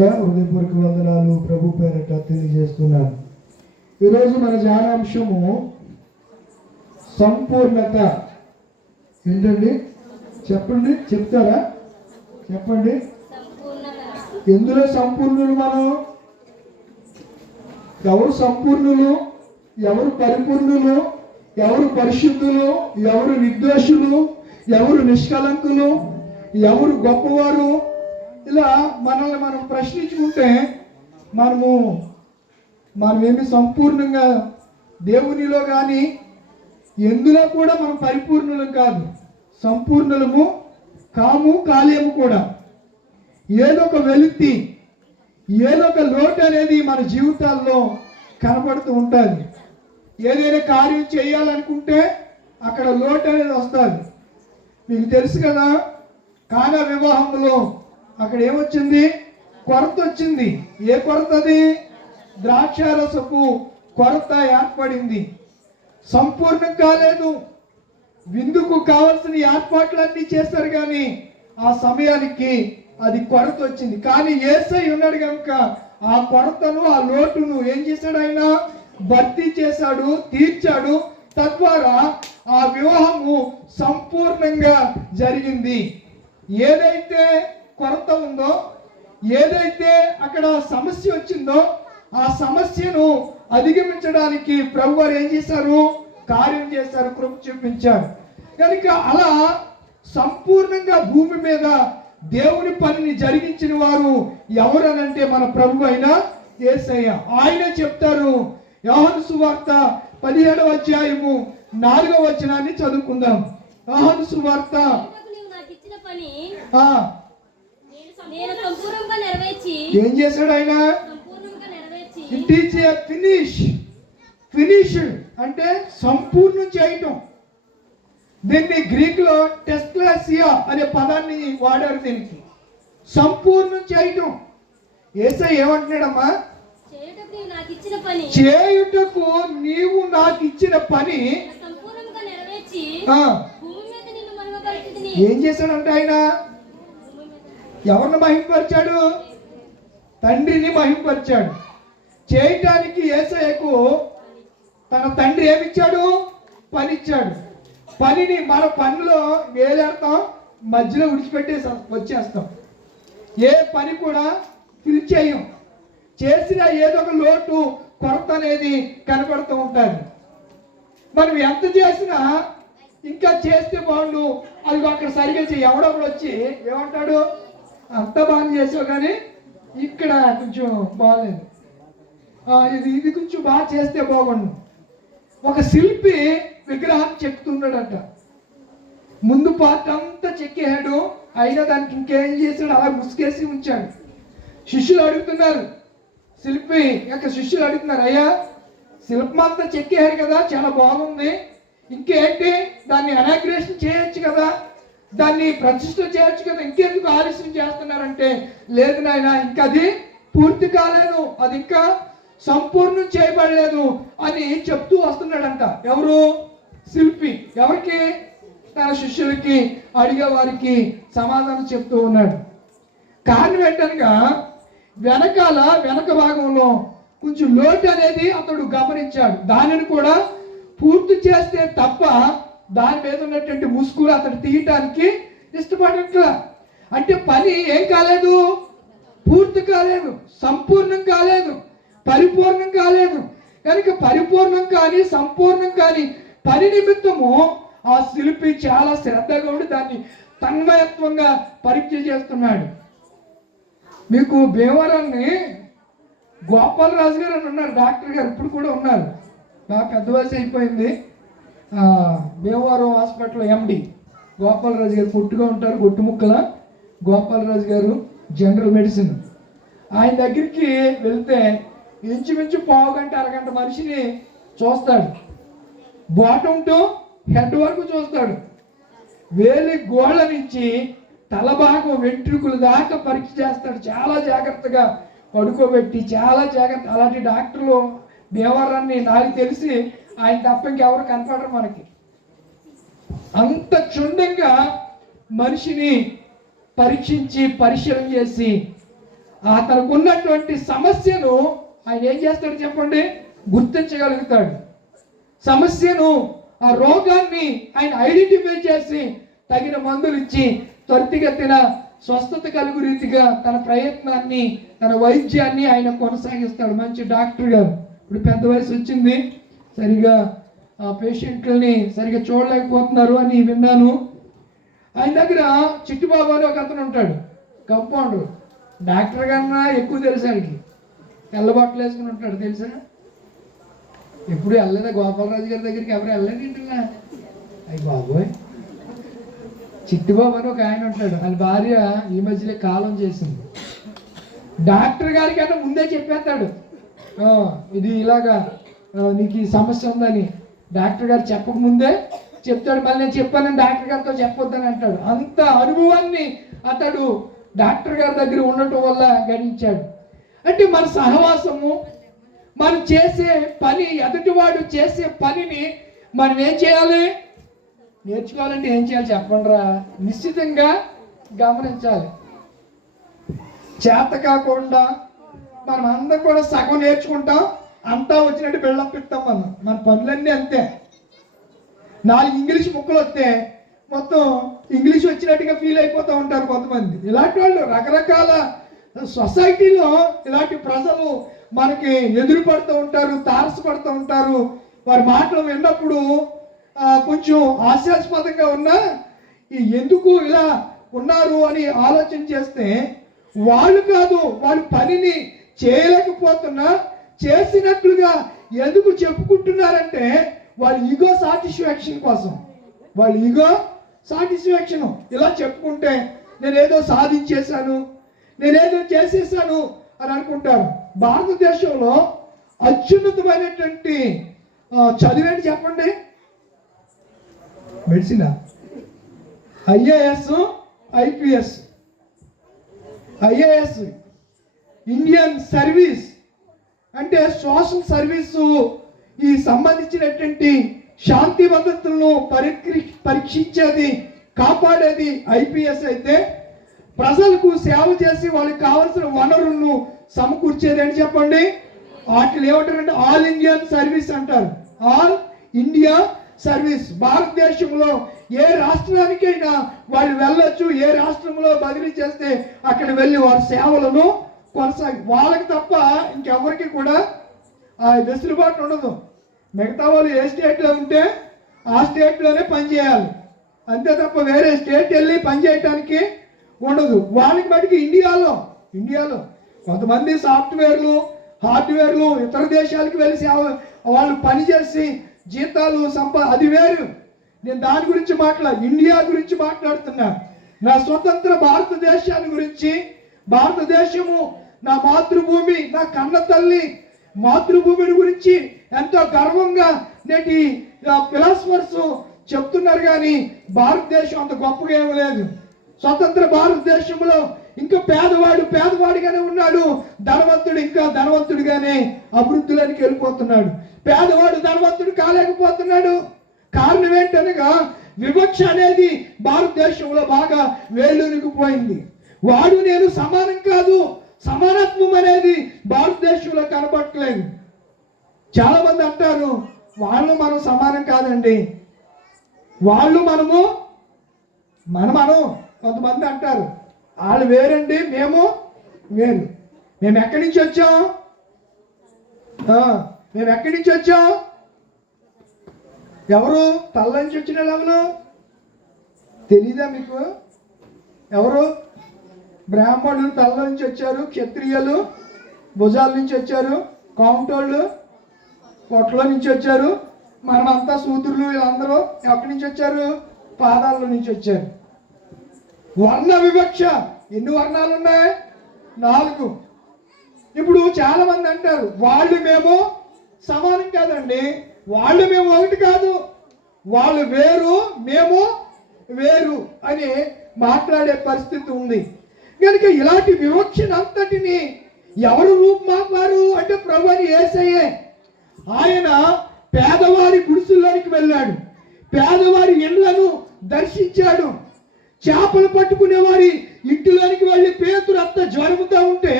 హృదయపూర్వక వందనాలు ప్రభు పేరట తెలియజేస్తున్నాను. ఈరోజు మన ధ్యానాంశము సంపూర్ణత. ఏంటండి? చెప్పండి, చెప్తారా? చెప్పండి. ఎందులో సంపూర్ణులు? మనం ఎవరు సంపూర్ణులు? ఎవరు పరిపూర్ణులు? ఎవరు పరిశుద్ధులు? ఎవరు నిర్దోషులు? ఎవరు నిష్కలంకులు? ఎవరు గొప్పవారు? ఇలా మనల్ని మనం ప్రశ్నించుకుంటే మనమేమి సంపూర్ణంగా దేవునిలో కానీ ఎందులో కూడా మనం పరిపూర్ణులం కాదు, సంపూర్ణులము కాలేము కూడా. ఏదో ఒక వెలితి, ఏదో ఒక లోటు అనేది మన జీవితాల్లో కనపడుతూ ఉంటుంది. ఏదైనా కార్యం చేయాలనుకుంటే అక్కడ లోటు అనేది వస్తుంది. మీకు తెలుసు కదా, కానా వివాహంలో అక్కడ ఏమొచ్చింది? కొరత వచ్చింది. ఏ కొరత అది? ద్రాక్షారసపు కొరత ఏర్పడింది. సంపూర్ణం కాలేదు. విందుకు కావాల్సిన ఏర్పాట్లన్నీ చేశారు, కానీ ఆ సమయానికి అది కొరత వచ్చింది. కానీ యేసయ్య ఉన్నాడు కనుక ఆ కొరతను, ఆ లోటును ఏం చేశాడు? ఆయన భర్తీ చేశాడు, తీర్చాడు. తద్వారా ఆ వివాహము సంపూర్ణంగా జరిగింది. ఏదైతే కొరత ఉందో, ఏదైతే అక్కడ సమస్య వచ్చిందో, ఆ సమస్యను అధిగమించడానికి ప్రభువారు ఏం చేశారు? కార్యం చేశారు, కృప చూపించారు. కనుక అలా సంపూర్ణంగా భూమి మీద దేవుని పనిని జరిగించిన వారు ఎవరనంటే మన ప్రభు అయిన యేసయ్య. ఆయనే చెప్తారు. యోహాను సువార్త 17వ అధ్యాయము 4వ వచనాన్ని చదువుకుందాం. యోహాను సువార్త ఏం చేశాడు ఆయన? ఇట్ ఈజ్ ఏ ఫినిష్డ్ అంటే సంపూర్ణం చేయటం. దీన్ని గ్రీక్ లో టెస్క్లాసియా అనే పదాన్ని వాడారు. దీనికి సంపూర్ణం చేయటం. యేసయ్య ఏమంటున్నాడమ్మా? చేయుటకు నీవు నాకు ఇచ్చిన పని ఏం చేశాడంటే ఆయన ఎవరిని మహింపరిచాడు? తండ్రిని మహింపరిచాడు. చేయటానికి యేసయ్యకు తన తండ్రి ఏమిచ్చాడు? పనిచ్చాడు. పనిని మన పనిలో వేలేస్తాం, మధ్యలో విడిచిపెట్టేసి వచ్చేస్తాం. ఏ పని కూడా ఫిల్ చేయం. చేసిన ఏదో ఒక లోటు, కొరత అనేది కనపడుతూ ఉంటుంది. మనం ఎంత చేసినా ఇంకా చేస్తే బాగుండు, అది అక్కడ సరిగా ఎవడొకడు వచ్చి ఏమంటాడు? అంత బాగా చేసావు కానీ ఇక్కడ కొంచెం బాగాలేదు, ఇది కొంచెం బాగా చేస్తే బాగుండు. ఒక శిల్పి విగ్రహాన్ని చెక్కుతున్నాడట. ముందు పార్ట్ అంతా చెక్కేశాడు, అయినా దానికి ఇంకేం చేశాడు? అలా ముసుకేసి ఉంచాడు. శిష్యులు అడుగుతున్నారు, శిల్పి యొక్క శిష్యులు అడుగుతున్నారు, అయ్యా శిల్పం అంతా చెక్కేశారు కదా, చాలా బాగుంది, ఇంకేంటి? దాన్ని ఇనాగ్రేషన్ చేయొచ్చు కదా, దాన్ని ప్రతిష్ఠ చేయొచ్చు కదా, ఇంకెందుకు ఆలస్యం చేస్తున్నారంటే, లేదు నాయన, ఇంకా అది పూర్తి కాలేదు, అది ఇంకా సంపూర్ణం చేయబడలేదు అని చెప్తూ వస్తున్నాడంట. ఎవరు? శిల్పి. ఎవరికి? తన శిష్యులకి, అడిగే వారికి సమాధానం చెప్తూ ఉన్నాడు. కారణం ఏంటనగా వెనక భాగంలో కొంచెం లోటు అనేది అతడు గమనించాడు. దానిని కూడా పూర్తి చేస్తే తప్ప దాని మీద ఉన్నటువంటి ముసుగులు అతడు తీయటానికి ఇష్టపడట్లా. అంటే పని ఏం కాలేదు? పూర్తి కాలేదు, సంపూర్ణం కాలేదు, పరిపూర్ణం కాలేదు. కనుక పరిపూర్ణం కానీ సంపూర్ణం కానీ పని నిమిత్తము ఆ శిల్పి చాలా శ్రద్ధగా ఉండి దాన్ని తన్మయత్వంగా పరీక్ష చేస్తున్నాడు. మీకు భీమవరాన్ని గోపాలరాజు గారు అని ఉన్నారు, డాక్టర్ గారు, ఇప్పుడు కూడా ఉన్నారు, బాగా పెద్ద వయసు అయిపోయింది. భీమవరం హాస్పిటల్ ఎండి గోపాలరాజు గారు పుట్టుగా ఉంటారు, గొట్టుముక్కల గోపాలరాజు గారు, జనరల్ మెడిసిన్. ఆయన దగ్గరికి వెళ్తే ఇంచుమించు పావుగంట అరగంట మనిషిని చూస్తాడు. బాటమ్ టు హెడ్ వరకు చూస్తాడు. వేలి గోళ్ళ నుంచి తల భాగం వెంట్రుకల దాకా పరీక్ష చేస్తాడు. చాలా జాగ్రత్తగా పడుకోబెట్టి, చాలా జాగ్రత్త. అలాంటి డాక్టర్లు భీమవరాన్ని నాకు తెలిసి ఆయన తప్ప ఇంకెవరు కనపడరు మనకి. అంత క్షుణ్ణంగా మనిషిని పరీక్షించి పరిశీలన చేసి తనకు ఉన్నటువంటి సమస్యను ఆయన ఏం చేస్తాడు చెప్పండి, గుర్తించగలుగుతాడు. సమస్యను, ఆ రోగాన్ని ఆయన ఐడెంటిఫై చేసి తగిన మందులు ఇచ్చి త్వరితగతిన స్వస్థత కలుగు రీతిగా తన ప్రయత్నాన్ని, తన వైద్యాన్ని ఆయన కొనసాగిస్తాడు. మంచి డాక్టర్ గారు. ఇప్పుడు పెద్ద వయసు వచ్చింది, సరిగా పేషెంట్లని సరిగా చూడలేకపోతున్నారు అని విన్నాను. ఆయన దగ్గర చిట్టుబాబు అని ఒక అతను ఉంటాడు, కంపౌండర్. డాక్టర్ కన్నా ఎక్కువ తెలుసు ఆయనకి. తెల్లబట్టలు వేసుకుని ఉంటాడు, తెలుసా? ఎప్పుడు వెళ్ళలేదా గోపాలరాజు గారి దగ్గరికి? ఎవరు వెళ్ళలేదు ఇంటిలా? అయ్యి బాబోయ్, చిట్టుబాబు అని ఒక ఆయన ఉంటాడు. ఆయన భార్య ఈ మధ్యలో కాలం చేసింది. డాక్టర్ గారి కన్నా ముందే చెప్పేస్తాడు, ఇది ఇలాగా నీకు ఈ సమస్య ఉందని. డాక్టర్ గారు చెప్పకముందే చెప్తాడు. మళ్ళీ నేను చెప్పానని డాక్టర్ గారితో చెప్పొద్దని అంటాడు. అంత అనుభవాన్ని అతడు డాక్టర్ గారి దగ్గర ఉండటం వల్ల గణించాడు. అంటే మన సహవాసము, మనం చేసే పని, ఎదుటివాడు చేసే పనిని మనం ఏం చేయాలి? నేర్చుకోవాలంటే ఏం చేయాలి చెప్పండిరా? నిశ్చితంగా గమనించాలి. చేత కాకుండా మనం అందరం కూడా సగం నేర్చుకుంటాం, అంతా వచ్చినట్టు బిల్డప్ ఇస్తాం. మన పనులన్నీ అంతే. 4 ఇంగ్లీష్ ముక్కలు వస్తే మొత్తం ఇంగ్లీష్ వచ్చినట్టుగా ఫీల్ అయిపోతూ ఉంటారు కొంతమంది. ఇలాంటి వాళ్ళు రకరకాల సొసైటీలో ఇలాంటి ప్రజలు మనకి ఎదురు పడుతూ ఉంటారు, తారసపడుతూ ఉంటారు. వారి మాటలు విన్నప్పుడు కొంచెం హాస్యాస్పదంగా ఉన్నా ఎందుకు ఇలా ఉన్నారు అని ఆలోచన చేస్తే, వాళ్ళు కాదు, వాళ్ళు పనిని చేయలేకపోతున్నా చేసినట్లుగా ఎందుకు చెప్పుకుంటున్నారంటే వాళ్ళ ఈగో సాటిస్ఫాక్షన్ కోసం. వాళ్ళ ఈగో సాటిస్ఫాక్షన్. ఇలా చెప్పుకుంటే నేనేదో సాధించేశాను, నేనేదో చేసేసాను అని అనుకుంటారు. భారతదేశంలో అత్యున్నతమైనటువంటి చదివేంటి చెప్పండి? Medicine, IAS, IPS. IAS Indian service అంటే సోషల్ సర్వీసు, ఈ సంబంధించినటువంటి శాంతి భద్రతలను పరీక్షించేది, కాపాడేది ఐపీఎస్ అయితే, ప్రజలకు సేవ చేసి వాళ్ళకి కావాల్సిన వనరులను సమకూర్చేది అని చెప్పండి. వాటిని ఏమంటారంటే ఆల్ ఇండియన్ సర్వీస్ అంటారు. All India service. భారతదేశంలో ఏ రాష్ట్రానికైనా వాళ్ళు వెళ్ళొచ్చు, ఏ రాష్ట్రంలో బదిలీ చేస్తే అక్కడ వెళ్ళి వారి సేవలను వాళ్ళకి తప్ప ఇంకెవరికి కూడా ఆ వెసులుబాటు ఉండదు. మిగతా వాళ్ళు ఏ స్టేట్లో ఉంటే ఆ స్టేట్లోనే పనిచేయాలి, అంతే తప్ప వేరే స్టేట్ వెళ్ళి పనిచేయటానికి ఉండదు. వాళ్ళకి మటుకు ఇండియాలో కొంతమంది సాఫ్ట్వేర్లు, హార్డ్వేర్లు ఇతర దేశాలకు వెళ్ళి వాళ్ళు పనిచేసి జీతాలు అది వేరు. నేను దాని గురించి ఇండియా గురించి మాట్లాడుతున్నా. నా స్వతంత్ర భారతదేశాన్ని గురించి, భారతదేశము నా మాతృభూమి, నా కన్న తల్లి మాతృభూమిని గురించి ఎంతో గర్వంగా నేటి ఫిలాసఫర్స్ చెప్తున్నారు. కానీ భారతదేశం అంత గొప్పగా ఏమీ లేదు. స్వతంత్ర భారతదేశంలో ఇంకా పేదవాడిగానే ఉన్నాడు, ధనవంతుడు ఇంకా ధనవంతుడిగానే అభివృద్ధిలోనికి వెళ్ళిపోతున్నాడు. పేదవాడు ధనవంతుడు కాలేకపోతున్నాడు. కారణం ఏంటనగా వివక్ష అనేది భారతదేశంలో బాగా వేళ్ళూనికిపోయింది. వాడు నేను సమానం కాదు, సమానత్వం అనేది భారతదేశంలో కనబడట్లేదు. చాలా మంది అంటారు వాళ్ళు మనం సమానం కాదండి, వాళ్ళు మనం. కొంతమంది అంటారు వాళ్ళు వేరండి, మేము వేరు. మేము ఎక్కడి నుంచి వచ్చాం? ఎవరు? తల్ల నుంచి వచ్చిన ఎవరు తెలీదా మీకు? ఎవరు? బ్రాహ్మణులు తల్ల నుంచి వచ్చారు, క్షత్రియులు భుజాల నుంచి వచ్చారు, కౌంటోళ్ళు పొట్టలో నుంచి వచ్చారు, మనమంతా శూద్రులు. వీళ్ళందరూ ఎక్కడి నుంచి వచ్చారు? పాదాల నుంచి వచ్చారు. వర్ణ వివక్ష. ఎన్ని వర్ణాలు ఉన్నాయి? 4. ఇప్పుడు చాలా మంది అంటారు వాళ్ళు మేము సమానం కాదండి, వాళ్ళు మేము ఒకటి కాదు, వాళ్ళు వేరు మేము వేరు అని మాట్లాడే పరిస్థితి ఉంది. కనుక ఇలాంటి వివక్షను అంతటిని ఎవరు రూపుమాపారు అంటే ప్రభువు యేసయ్యే. ఆయన పేదవారి గుడిసెల్లోనికి వెళ్ళాడు, పేదవారి ఇళ్లను దర్శించాడు, చేపలు పట్టుకునే వారి ఇంటిలోనికి వెళ్ళి పేతురు అంత జ్వరముతో ఉంటే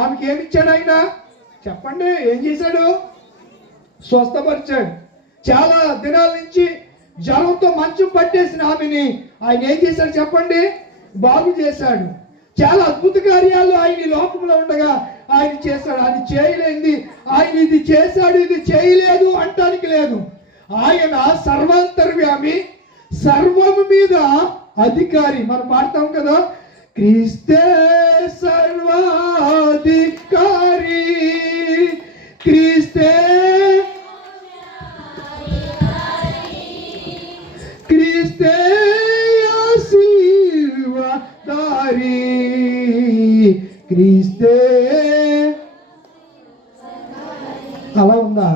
ఆమెకి ఏమిచ్చాడు ఆయన? చెప్పండి, ఏం చేశాడు? స్వస్థపరిచాడు. చాలా దినాల నుంచి జ్వరంతో మంచం పట్టేసిన ఆమెని ఆయన ఏం చేశాడు చెప్పండి? బాగు చేశాడు. చాలా అద్భుత కార్యాలు ఆయన ఈ లోకంలో ఉండగా ఆయన చేశాడు. ఆయన చేయలేంది ఆయన ఇది చేశాడు, ఇది చేయలేదు అంటానికి లేదు. ఆయన సర్వాంతర్యామి, సర్వము మీద అధికారి. మనం పాడతాం కదా, క్రీస్తే సర్వాధికారి, క్రీస్తే క్రీస్తే ఆశీర్వాదారి, క్రీస్తే. అలా ఉందా?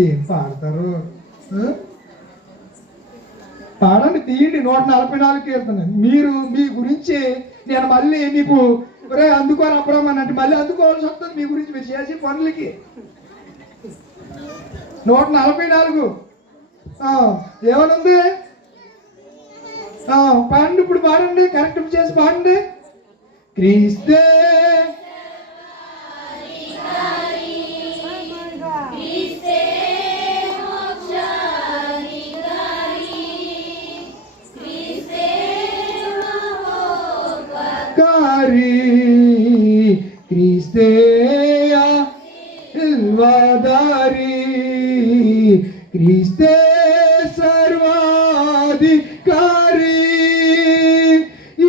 ఏం పాడతారు? పాడండి, తీయండి. 144 కీర్తన. మీరు మీ గురించి నేను మళ్ళీ మీకు అందుకోని అప్పుడమ్మని అంటే మళ్ళీ అందుకోవాల్సి వస్తుంది మీ గురించి మీరు చేసే పనులకి. 144 ఏమనుంది? పాడండి, ఇప్పుడు పాడండి, కరెక్ట్ చేసి పాడండి. క్రీస్తే క్రీస్తే ఇల్వాదారి, క్రీస్తే సర్వాధికారి.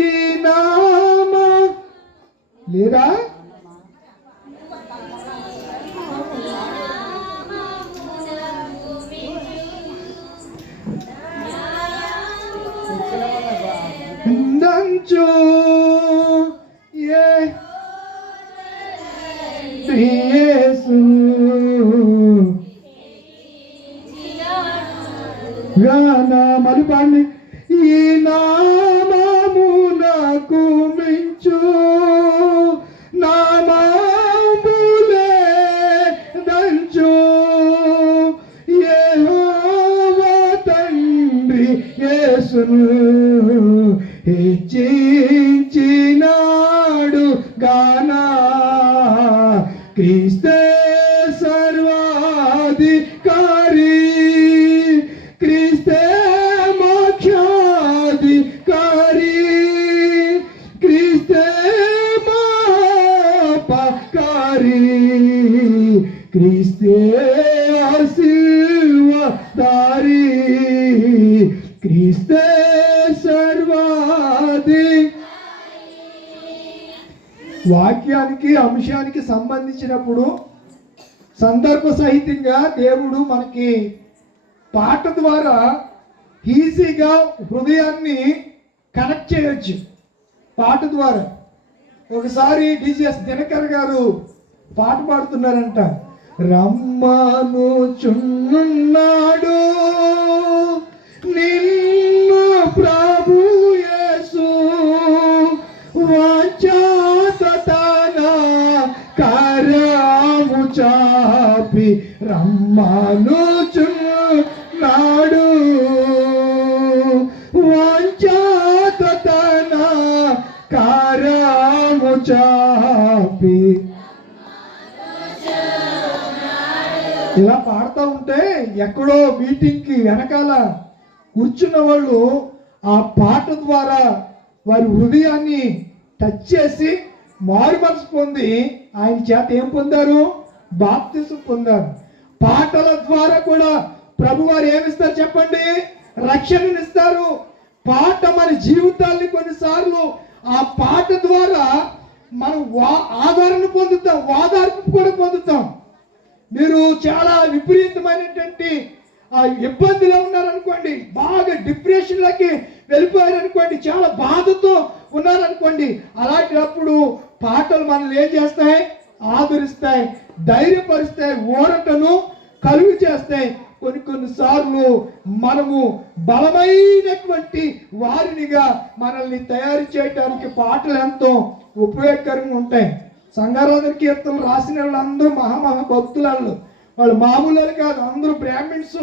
ఈ నామ లేదా దంచు యేసు గానామలు పాడి. ఈ నామమునకు మించు నామములే దంచు యెహోవా తండ్రి యేసును హెచ్చించినాడు గానా. క్రీస్తే సర్వాధికారి, క్రీస్తే మోక్షాధికారి, క్రీస్తే మహాపకారి, క్రీస్తే ఆశీర్వాదారి, క్రీస్తే సర్వాధి. వాక్యానికి అంశానికి సంబంధించినప్పుడు సందర్భ సహితంగా దేవుడు మనకి పాట ద్వారా ఈజీగా హృదయాన్ని కనెక్ట్ చేయొచ్చు. పాట ద్వారా ఒకసారి డిజిఎస్ దినకర్ గారు పాట పాడుతున్నారంట. రమ్మను చున్నాడు నిన్ను ప్రభు యేసు, వాంఛాతన కరము చాపి రమ్మను చున్నాడు, వాంఛాతన కరము చాపి. ఇలా పాడుతూ ఉంటే ఎక్కడో మీటింగ్కి వెనకాల కూర్చున్న వాళ్ళు ఆ పాట ద్వారా వారి హృదయాన్ని టచ్ చేసి మారు మనసు పొంది ఆయన చేత ఏం పొందారు? బాప్తిసం పొందారు. పాటల ద్వారా కూడా ప్రభువారు ఏమిస్తారు చెప్పండి? రక్షణనిస్తారు. పాట మన జీవితాన్ని కొన్నిసార్లు ఆ పాట ద్వారా మనం ఆదరణ పొందుతాం, ఓదార్పు కూడా పొందుతాం. మీరు చాలా విపరీతమైనటువంటి ఇబ్బందిలో ఉన్నారనుకోండి, బాగా డిప్రెషన్లోకి వెళ్ళిపోయారనుకోండి, చాలా బాధతో ఉన్నారనుకోండి, అలాంటప్పుడు పాటలు మనల్ని ఏం చేస్తాయి? ఆదరిస్తాయి, ధైర్యపరుస్తాయి, ఊరటను కలుగు చేస్తాయి. కొన్నిసార్లు మనము బలమైనటువంటి వారినిగా మనల్ని తయారు చేయడానికి పాటలు ఎంతో ఉపయోగకరంగా ఉంటాయి. సంగారాధన కీర్తనలు రాసిన వాళ్ళందరూ మహా భక్తులు. వాళ్ళు మామూలు కాదు, అందరూ బ్రాహ్మిన్స్.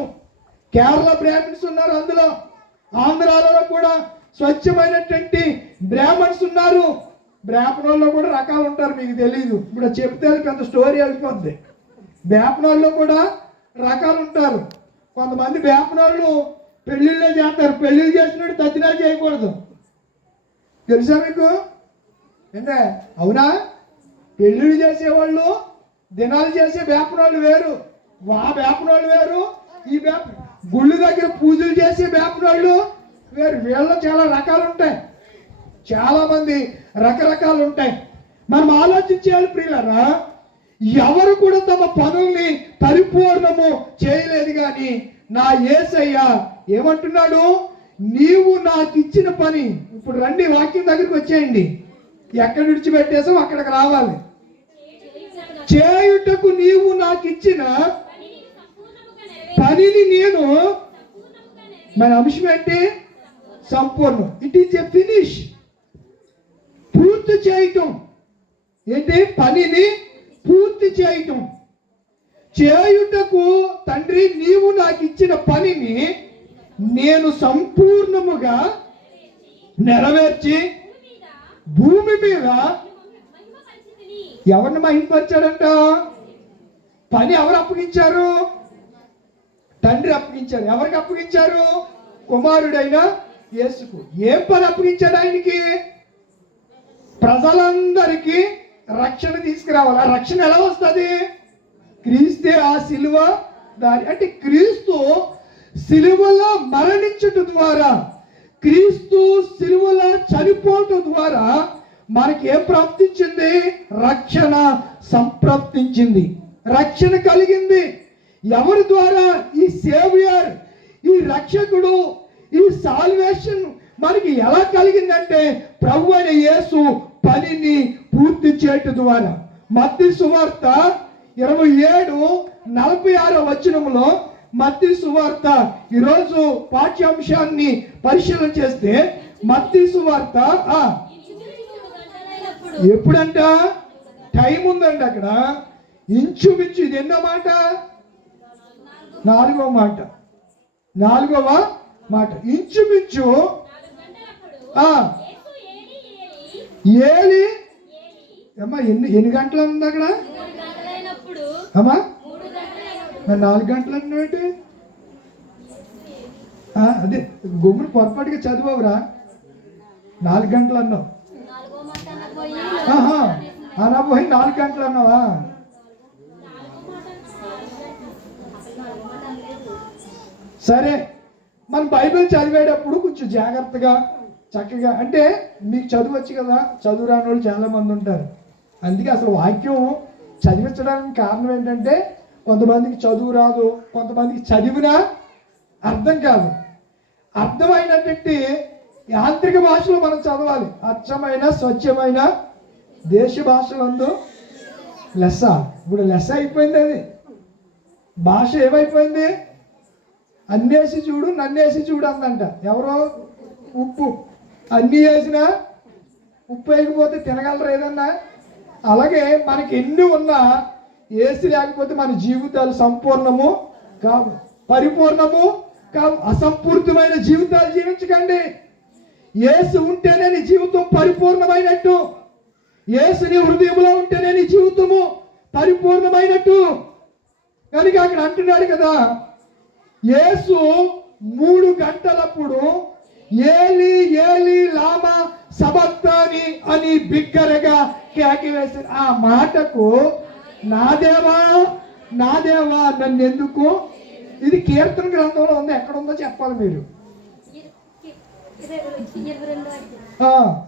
కేరళ బ్రాహ్మిన్స్ ఉన్నారు అందులో, ఆంధ్రాలో కూడా స్వచ్ఛమైనటువంటి బ్రాహ్మణ్స్ ఉన్నారు. బ్రాహ్మణుల్లో కూడా రకాలు ఉంటారు, మీకు తెలియదు. ఇప్పుడు చెప్తే పెద్ద స్టోరీ అయిపోద్ది. బ్రాహ్మణుల్లో కూడా రకాలు ఉంటారు. కొంతమంది బ్రాహ్మణులు పెళ్ళిళ్ళే చేస్తారు. పెళ్ళిళ్ళు చేసినట్టు దర్శనాలు చేయకూడదు, తెలుసా మీకు? అంటే అవునా? పెళ్ళిళ్ళు చేసేవాళ్ళు, దినాలు చేసే బ్రాహ్మణులు వేరు, బ్రాహ్మణులు వేరు. ఈ గుళ్ళు దగ్గర పూజలు చేసే బ్రాహ్మణులు వేరు. వీళ్ళలో చాలా రకాలు ఉంటాయి, చాలా మంది రకరకాలు ఉంటాయి. మనం ఆలోచించేయాలి ప్రియులారా. ఎవరు కూడా తమ పనుల్ని పరిపూర్ణము చేయలేదు, కానీ నా యేసయ్య ఏమంటున్నాడు? నీవు నాకు ఇచ్చిన పని. ఇప్పుడు రండి, వాక్యం దగ్గరికి వచ్చేయండి. ఎక్కడ విడిచిపెట్టేసావు అక్కడికి రావాలి. చేయుటకు నీవు నాకు ఇచ్చిన పనిని నేను, మన అంశం ఏంటి? సంపూర్ణం. It is a finish. పూర్తి చేయటం ఏంటి? పనిని పూర్తి చేయటం. చేయుటకు తండ్రి నీవు నాకు ఇచ్చిన పనిని నేను సంపూర్ణముగా నెరవేర్చి భూమి మీద ఎవరిని మహిమపరిచాడంట? పని ఎవరు అప్పగించారు? తండ్రి అప్పగించారు. ఎవరికి అప్పగించారు? కుమారుడైన యేసుకు. ఏం పని అప్పగించాడు ఆయనకి? ప్రజలందరికీ రక్షణ తీసుకురావాలి. ఆ రక్షణ ఎలా వస్తుంది? క్రీస్తే ఆ సిలువ దారి. అంటే క్రీస్తు సిలువలో మరణించుట ద్వారా, క్రీస్తు సిలువలో చనిపోవటం ద్వారా మనకి ఏం ప్రాప్తించింది? రక్షణ సంప్రాప్తించింది, రక్షణ కలిగింది. ఎవరి ద్వారా? ఈ సేవియర్, ఈ రక్షకుడు, ఈ సాల్వేషన్ మనకి ఎలా కలిగిందంటే ప్రభు అయిన యేసు పనిని పూర్తి చేయటం ద్వారా. మత్తయి సువార్త 27:46 వచనంలో, మత్తయి సువార్త ఈరోజు పాఠ్యాంశాన్ని పరిశీలన చేస్తే, మత్తయి సువార్త ఎప్పుడంట? టైం ఉందండి అక్కడ. ఇంచుమించు ఇది ఎన్నో మాట? 4వ మాట. 4వ మాట. ఇంచుమించు ఏలి అమ్మా ఎన్ని గంటలు ఉంది అక్కడ అమ్మా? మరి 4 గంటలు అన్నట్టు అదే గుమ్ముడు పొరపాటుగా చదివవురా. 4 గంటలు అన్నావు. అనబోయి 4 గంటలు అన్నావా? సరే, మనం బైబిల్ చదివేటప్పుడు కొంచెం జాగ్రత్తగా చక్కగా, అంటే మీకు చదువు వచ్చు కదా, చదువు రాని వాళ్ళు చాలా మంది ఉంటారు. అందుకే అసలు వాక్యం చదివించడానికి కారణం ఏంటంటే, కొంతమందికి చదువు రాదు, కొంతమందికి చదివినా అర్థం కాదు. అర్థమైనటువంటి యాంత్రిక భాషలో మనం చదవాలి. అచ్చమైన స్వచ్ఛమైన దేశ భాషలందు లెస్స. ఇప్పుడు లెస్స అయిపోయింది. అది భాష ఏమైపోయింది? అన్నేసి చూడు నన్నేసి చూడు అందంట. ఎవరో ఉప్పు అన్నీ వేసినా ఉప్పు వేయకపోతే తినగలరు ఏదన్నా? అలాగే మనకి ఎన్ని ఉన్నా ఏసి లేకపోతే మన జీవితాలు సంపూర్ణము కావు, పరిపూర్ణము కావు. అసంపూర్ణమైన జీవితాలు జీవించకండి. యేసు ఉంటేనే నీ జీవితం పరిపూర్ణమైనట్టు. యేసు నీ హృదయంలో ఉంటేనే నీ జీవితము పరిపూర్ణమైనట్టు. కనుక అక్కడ అంటున్నాడు కదా, యేసు 3 గంటలప్పుడు ఏలి ఏలి లామా సబక్తాని అని బిగ్గరగా కేకి వేశారు. ఆ మాటకు నా దేవా నా దేవా నన్ను ఎందుకు, ఇది కీర్తన గ్రంథంలో ఉంది. ఎక్కడ ఉందో చెప్పాలి మీరు.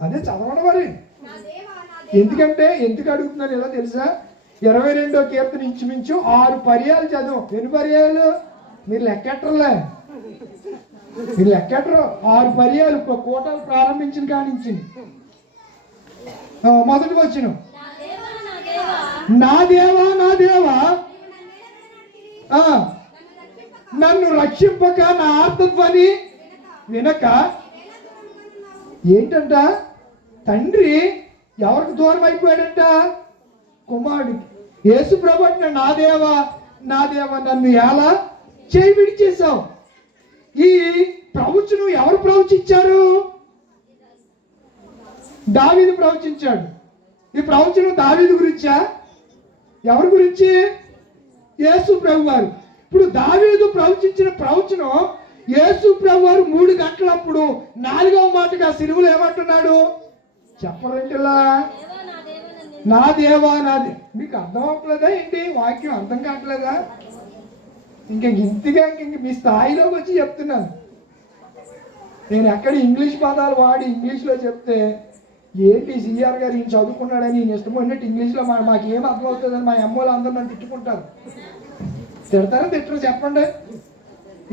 అదే చదవండి మరి. ఎందుకంటే ఎందుకు అడుగుతున్నాను ఎలా తెలుసా? 22వ కీర్తన ఇంచుమించు 6 పర్యాలు చదువు. ఎన్ని పర్యాలు? మీరు లెక్కెట్టరులే, మీరు లెక్కెట్టరు. 6 పర్యాలు కోటాలు ప్రారంభించిన కానించి. మొదటి వచనం, నా దేవా నా దేవా నన్ను రక్షింపక నా ఆర్తధ్వని వినక. ఏంటంట? తండ్రి ఎవరికి దూరం అయిపోయాడంట? కుమారుడికి. యేసు ప్రభు అంటున్నాడు, నా దేవా నా దేవా నన్ను ఎలా చేయి విడిచేశావు. ఈ ప్రవచనం ఎవరు ప్రవచించారు? దావీదు ప్రవచించాడు. ఈ ప్రవచనం దావీదు గురించా? ఎవరి గురించి? యేసు ప్రభు వారు. ఇప్పుడు దావీదు ప్రవచించిన ప్రవచనం యేసు ప్రభు వారు 3 గంటలప్పుడు 4వ మాటగా సిలువలో ఏమంటున్నాడు చెప్పరేంటిలా? నా దేవా నాది. మీకు అర్థం అవ్వట్లేదా ఏంటి? వాక్యం అర్థం కావట్లేదా? ఇంతగా మీ స్థాయిలోకి వచ్చి చెప్తున్నాను. నేను ఎక్కడ ఇంగ్లీష్ పదాలు వాడి ఇంగ్లీష్లో చెప్తే ఏంటి సిఆర్ గారు ఈయన చదువుకున్నాడని ఈయన ఇష్టమైనట్టు ఇంగ్లీష్లో మాకేం అర్థం అవుతుందని మా అమ్మోళ్ళు అందరూ నన్ను తిట్టుకుంటారు. తిడతారా తిట్టరు చెప్పండి?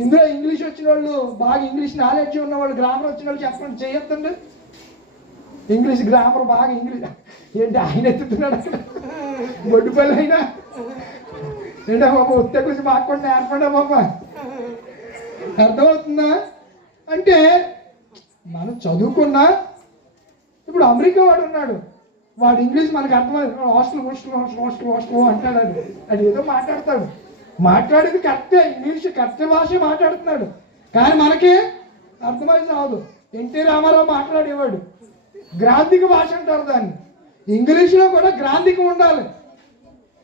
ఇందులో ఇంగ్లీష్ వచ్చిన వాళ్ళు, బాగా ఇంగ్లీష్ నాలెడ్జ్ ఉన్నవాళ్ళు, గ్రామర్ వచ్చిన వాళ్ళు చెప్పండి, చేయొద్దండి. ఇంగ్లీష్ గ్రామర్ బాగా ఇంగ్లీష్ ఏంటి ఆయన ఎత్తుతున్నాడు అక్కడ బొడ్డుపల్లి అయినా ఏంటా బాబా ఉత్తే గురించి మాకు కూడా నేర్పడా బాబా. అర్థమవుతుందా? అంటే మనం చదువుకున్నా ఇప్పుడు అమెరికా వాడు ఉన్నాడు, వాడు ఇంగ్లీష్ మనకు అర్థమైంది. హాస్టల్ అంటాడు. అది ఏదో మాట్లాడతాడు, మాట్లాడేది కరెక్టే, ఇంగ్లీష్ కరెక్ట్ భాష మాట్లాడుతున్నాడు, కానీ మనకి అర్థమైంది రాదు. ఎన్టీ రామారావు మాట్లాడేవాడు గ్రాంధిక భాష అంటారు దాన్ని. ఇంగ్లీష్లో కూడా గ్రాంధికం ఉండాలి,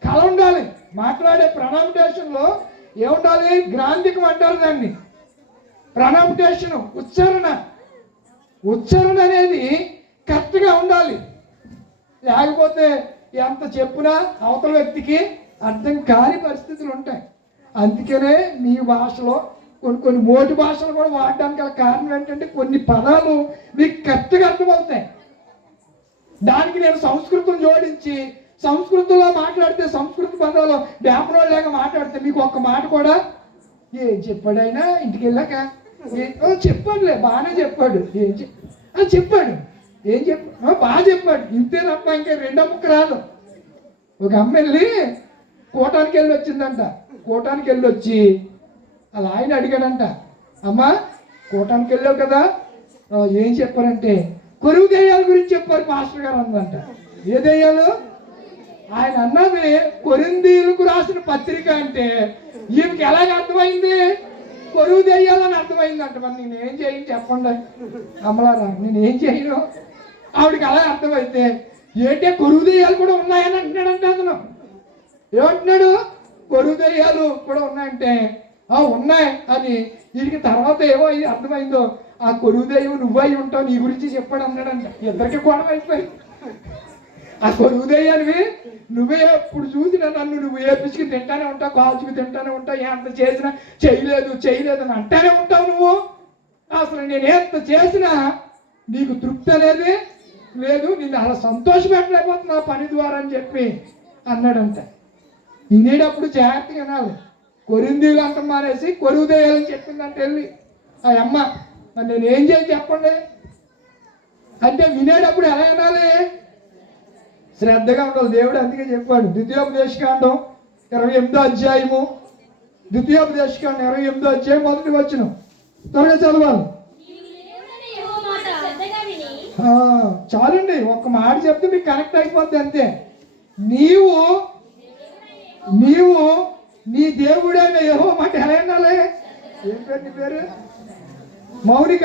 కళ ఉండాలి. మాట్లాడే ప్రొనౌన్సియేషన్లో ఏముండాలి? గ్రాంధికం అంటారు దాన్ని. ప్రొనౌన్సియేషన్ ఉచ్చారణ అనేది కరెక్ట్గా ఉండాలి. లేకపోతే ఎంత చెప్పినా అవతల వ్యక్తికి అర్థం కాని పరిస్థితులు ఉంటాయి. అందుకనే మీ భాషలో కొన్ని మోటి భాషలు కూడా వాడడానికి గల కారణం ఏంటంటే కొన్ని పదాలు మీకు కరెక్ట్గా అర్థమవుతాయి. దానికి నేను సంస్కృతం జోడించి సంస్కృతంలో మాట్లాడితే సంస్కృత పదాలు వ్యాపరోళ్ళగా మాట్లాడితే మీకు ఒక్క మాట కూడా ఏం చెప్పాడైనా ఇంటికి వెళ్ళాక చెప్పాడులే బాగానే చెప్పాడు, చెప్పాడు ఏం బాగా చెప్పాడు ఇంతే తప్ప ఇంకా రెండో ముక్క రాదు. ఒక అమ్మ వెళ్ళి కోటానికి వెళ్ళి వచ్చిందంట. కోటానికి వెళ్ళి వచ్చి అలా ఆయన అడిగాడంట, అమ్మా కోటానికి వెళ్ళావు కదా ఏం చెప్పారంటే కొరువు దెయ్యాల గురించి చెప్పారు మాస్టర్ గారు అందంట. ఏ దెయ్యాలు? ఆయన అన్నది కొరింథీయులకు రాసిన పత్రిక అంటే ఈమెకి ఎలాగ అర్థమైంది? కొరువు దెయ్యాలని అర్థమైందంట. మరి నేనేం చేయను చెప్పండి అమ్మలారా, నేనేం చేయను? ఆవిడకి అలా అర్థమైతే ఏంటే కొరువు దెయ్యాలు కూడా ఉన్నాయని అంటున్నాడంటే అతను. ఏమంటున్నాడు? కొరువు దెయ్యాలు కూడా ఉన్నాయంటే ఉన్నాయి అని. వీడికి తర్వాత ఏమో అర్థమైందో ఆ కొరువు దెయ్యం నువ్వై ఉంటావు, నీ గురించి చెప్పాడు అన్నాడంట. ఇద్దరికి గొడవ అయిపోయి ఆ కొరువు దెయ్యానివి నువ్వే ఎప్పుడు చూసినా నన్ను నువ్వు ఏపించుకుని తింటానే ఉంటావు, కాల్చుకు తింటానే ఉంటావు, ఎంత చేసినా చేయలేదు అని అంటానే ఉంటావు నువ్వు. అసలు నేను ఎంత చేసినా నీకు తృప్తి అనేది లేదు, నేను అలా సంతోషపెట్టలేకపోతున్నా పని ద్వారా అని చెప్పి అన్నాడంట. వినేటప్పుడు జాగ్రత్తగా వినాలి. కొరింథీయులు అంత మానేసి కొరువు దెయ్యాలని చెప్పిందంటే వెళ్ళి ఆ అమ్మ మరి నేను ఏం చేయాలి చెప్పండి అంటే వినేటప్పుడు ఎలా వినాలి? శ్రద్ధగా ఉండాలి. దేవుడు అందుకే చెప్పాడు ద్వితీయోపదేశకాండం 28వ అధ్యాయము, ద్వితీయోపదేశకాండం 28వ అధ్యాయం 1వ వచనం త్వరగా చదవాలి. చాలండి, ఒక్క మాట చెప్తే మీకు కనెక్ట్ అయిపోద్ది అంతే. నీవు నీ దేవుడైన యెహోవా మాట ఎలా వినాలి? ఏం పేరు నీ పేరు? మౌనిక.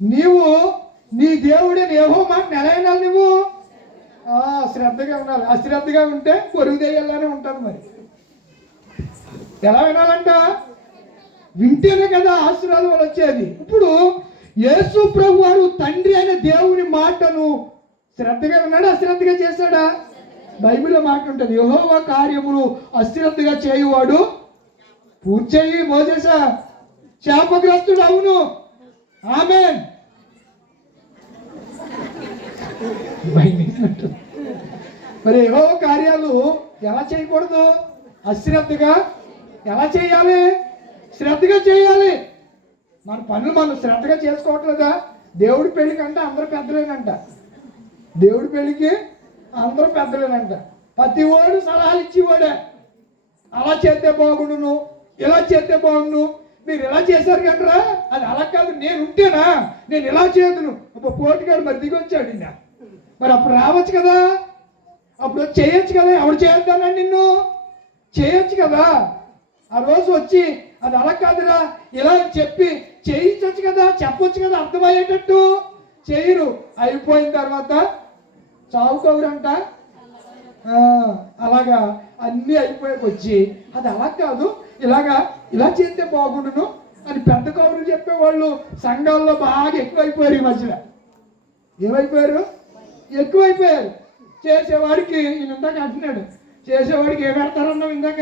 నీవు నీ దేవుడైన యెహోవా మాట ఎలా వినాలి? నువ్వు శ్రద్ధగా ఉండాలి. అశ్రద్ధగా ఉంటే కొరువు దెయ్యాలనే ఉంటుంది. మరి ఎలా వినాలంట? వింటేనే కదా ఆశీర్వాదం వచ్చేది. ఇప్పుడు యేసు ప్రభు వారు తండ్రి అయిన దేవుని మాటను శ్రద్ధగా విన్నాడా అశ్రద్ధగా చేశాడా? బైబిల్లో మాట ఉంటుంది, యెహోవా కార్యములు అశ్రద్ధగా చేయువాడు పూర్చేయి మోసేసా శాపగ్రస్తుడు అవును. ఆమేన్. మరి యెహోవా కార్యాలు ఎలా చేయకూడదు? అశ్రద్ధగా. ఎలా చేయాలి? శ్రద్ధగా చేయాలి. మన పనులు మనం శ్రద్ధగా చేసుకోవట్లేదా? దేవుడి పెళ్లికి అంటే అందరూ పెద్దలేనంట. దేవుడి పెళ్లికి అందరూ పెద్దలేనంట. ప్రతి వాడు సలహాలు ఇచ్చేవాడే. అలా చేస్తే బాగుండును, ఇలా చేస్తే బాగుండు, మీరు ఇలా చేశారు కంటరా, అది అలా కాదు, నేను ఉంటేనా నేను ఇలా చేయదును. పోటీగాడు మరి దిగొచ్చాడు నిన్న, మరి అప్పుడు రావచ్చు కదా, అప్పుడు చేయొచ్చు కదా. ఎవడు చేద్దానండి నిన్ను చేయొచ్చు కదా. ఆ రోజు వచ్చి అది అలా కాదురా, ఇలా చెప్పి చేయించవచ్చు కదా, చెప్పొచ్చు కదా అర్థమయ్యేటట్టు. చేయరు. అయిపోయిన తర్వాత చావు కౌరంట. అలాగా అన్నీ అయిపోయాక వచ్చి అది అలా కాదు, ఇలా చేస్తే బాగుండును అని పెద్ద కౌరులు చెప్పేవాళ్ళు సంఘాల్లో బాగా ఎక్కువైపోయారు. ఈ మధ్యలో ఏమైపోయారు? ఎక్కువైపోయారు. చేసేవాడికి ఇందాక అంటున్నాడు, చేసేవాడికి ఏం పెడతారన్నావు ఇందాక?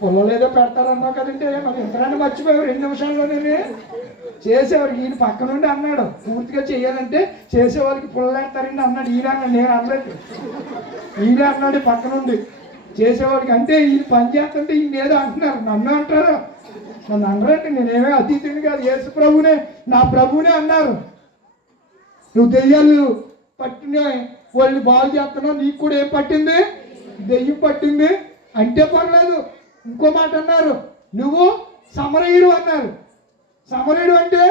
పొల్లలేదో పెడతారన్నావు కదంటే మరి ఎంతకన్నా మర్చిపోయావు 2 నిమిషాల్లోనే. చేసేవాడికి ఈయన పక్క నుండి అన్నాడు, పూర్తిగా చేయాలంటే చేసేవాడికి పుల్లలేస్తారండి అన్నాడు. ఈయన అన్నాడు, నేను అనలేదు. ఈయన అన్నాడు పక్క నుండి చేసేవాడికి. అంటే ఈయన పని చేస్తుంటే ఈయన ఏదో అంటున్నారు, నన్ను అంటారు. నన్ను అనరంటే నేనేమో అతీతుని కాదు, యేసు ప్రభునే, నా ప్రభునే అన్నారు. నువ్వు దెయ్యాలు పట్టిన వాళ్ళు బాగు చేస్తున్నావు, నీకు కూడా ఏం పట్టింది? దెయ్యం పట్టింది అంటే పర్లేదు. ఇంకో మాట అన్నారు, నువ్వు సమరయుడు అన్నారు. సమరయుడు అంటే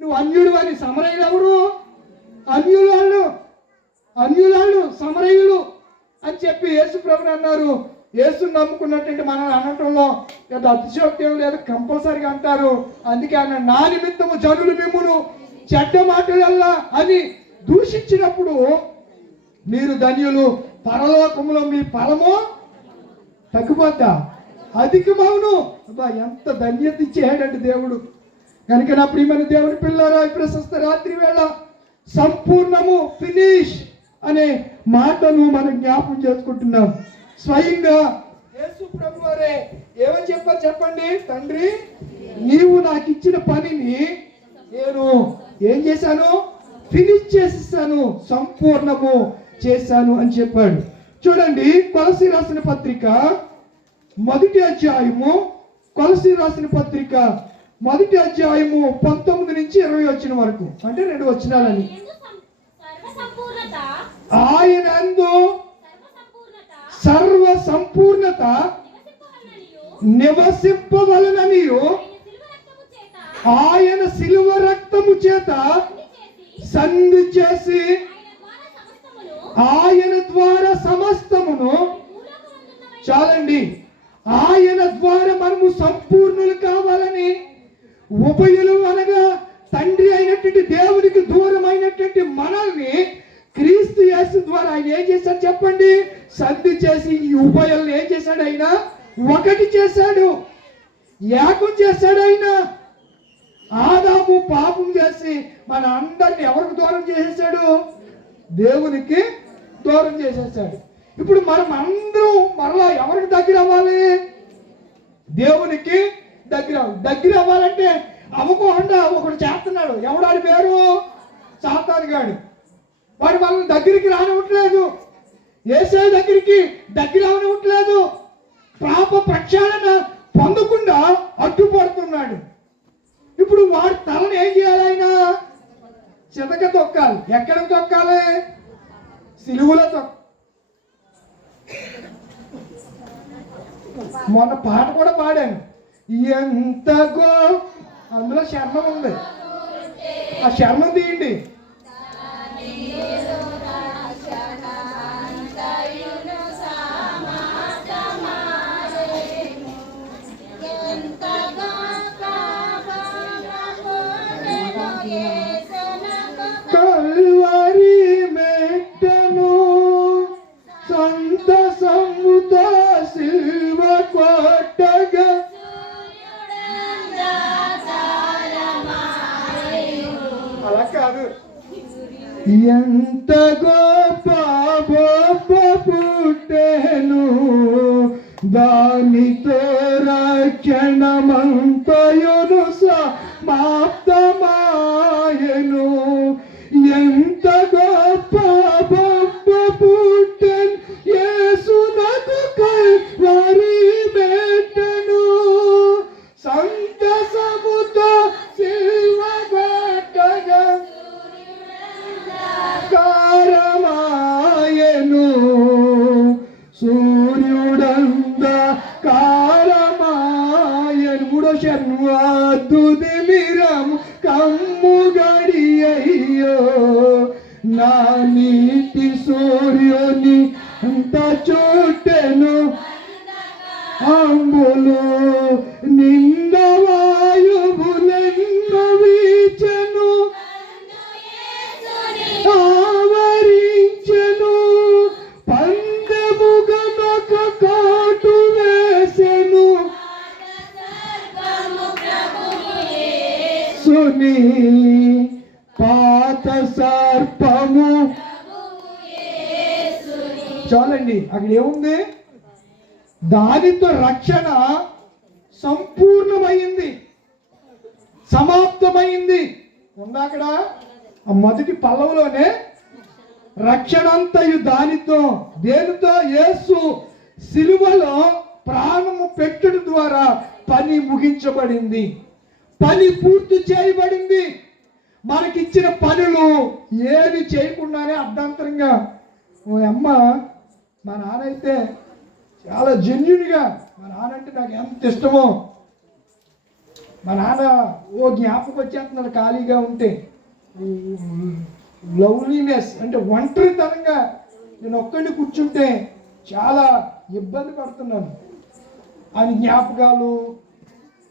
నువ్వు అన్యుడు అని. సమరయుడు ఎవరు? అన్యులాళ్ళు సమరయులు అని చెప్పి యేసు ప్రభుని అన్నారు. యేసుని నమ్ముకున్నట్టు మనం అనటంలో పెద్ద అతిశయోక్తి ఏం లేదు, కంపల్సరిగా అంటారు. అందుకే ఆయన నా నిమిత్తము జనులు మిమ్మును చెడ్డ మాటలల్లా అని దూషించినప్పుడు మీరు ధన్యులు, పరలోకములో మీ ఫలము తగ్గిపోద్దా? అధికమవును. అబ్బా, ఎంత ధన్యత ఇచ్చేయాడండి దేవుడు. కనుక నా ప్రియమైన దేవుని పిల్లరా, ప్రశస్త రాత్రి వేళ సంపూర్ణము, ఫినిష్ అనే మాటను మనం జ్ఞాపకం చేసుకుంటున్నాం. స్వయంగా యేసు ప్రభువారే ఏమని చెప్పారు చెప్పండి? తండ్రి, నీవు నాకు ఇచ్చిన పనిని నేను ఏం చేశాను? ఫినిష్ చేసేసాను, సంపూర్ణము చేశాను అని చెప్పాడు. చూడండి, కొలసీ రాసిన పత్రిక మొదటి అధ్యాయము, కొలసీ రాసిన పత్రిక మొదటి అధ్యాయము 19 నుంచి 20 వచ్చిన వరకు, అంటే 2 వచనాలని. ఆయన యందు సర్వ సంపూర్ణత నివసింపవలననియు ఆయన శిలువ రక్తము చేత సంధి చేసి ఆయన ద్వారా సమస్తమును. చాలండి. ఆయన ద్వారా మనము సంపూర్ణులు కావాలని, ఉభయులు అనగా తండ్రి అయినటువంటి దేవునికి దూరం అయినటువంటి మనల్ని క్రీస్తు యేసు ద్వారా ఆయన ఏం చేశాడు చెప్పండి? సంధి చేసి ఈ ఉభయులను ఏం చేశాడు? ఆయన ఒకటి చేశాడు, ఏకం చేశాడు. ఆయన ఆదాము పాపం చేసి మన అందరిని ఎవరికి దూరం చేసేసాడు? దేవునికి దూరం చేసేసాడు. ఇప్పుడు మనం అందరం మరలా ఎవరికి దగ్గర అవ్వాలి? దేవునికి దగ్గర అవ్వాలంటే అవ్వకుండా ఒకడు చేస్తున్నాడు. ఎవడాడి పేరు? సాతాను గాడు. వాడు మనల్ని దగ్గరికి రానివ్వట్లేదు, యేసయ్య దగ్గరికి దగ్గర అవనివ్వట్లేదు, పాప ప్రక్షాళన పొందకుండా అడ్డుపడుతున్నాడు. ఇప్పుడు వాడి తలను ఏం చేయాలి? ఆయన చితక తొక్కాలి. ఎక్కడ తొక్కాలి? సిలువలో మొన్న పాట కూడా పాడాను, ఎంతగో. అందులో శర్మం ఉంది, ఆ శర్మం తీయండి. కల్వరి మెట్టను సంతసముతో సిల్వ కొట్టగా అలా కాదు. ఎంత గొప్ప పుట్టెను, దానితో రక్షణమంతయును సమాప్తమాయెను. ఎంత గొప్ప పుట్టెను, యేసునకు కల్వరి మెట్టను సంతసముతో సిల్వ కొట్టగా కారమాయెను. సూర్యుడంద యేసుని పాత సర్పము. చాలండి, అక్కడ ఏముంది? దానితో రక్షణ సంపూర్ణమైంది, సమాప్తమైంది. ఉందా అక్కడ? ఆ మొదటి పల్లవులోనే రక్షణ అంతయు దానితో, దేనితో? యేసు సిలువలో ప్రాణము పెట్టుడు ద్వారా పని ముగించబడింది, పని పూర్తి చేయబడింది. మనకిచ్చిన పనులు ఏది చేయకుండానే అర్ధాంతరంగా, ఓ అమ్మ, మా నాన్న అయితే చాలా జెన్యున్గా, మా నాన్న అంటే నాకు ఎంత ఇష్టమో, మా నాన్న ఓ జ్ఞాపకం వచ్చేస్తున్నాడు ఖాళీగా ఉంటే. లవ్లీనెస్ అంటే ఒంటరితనంగా నేను ఒక్కడిని కూర్చుంటే చాలా ఇబ్బంది పడుతున్నాను. ఆయన జ్ఞాపకాలు,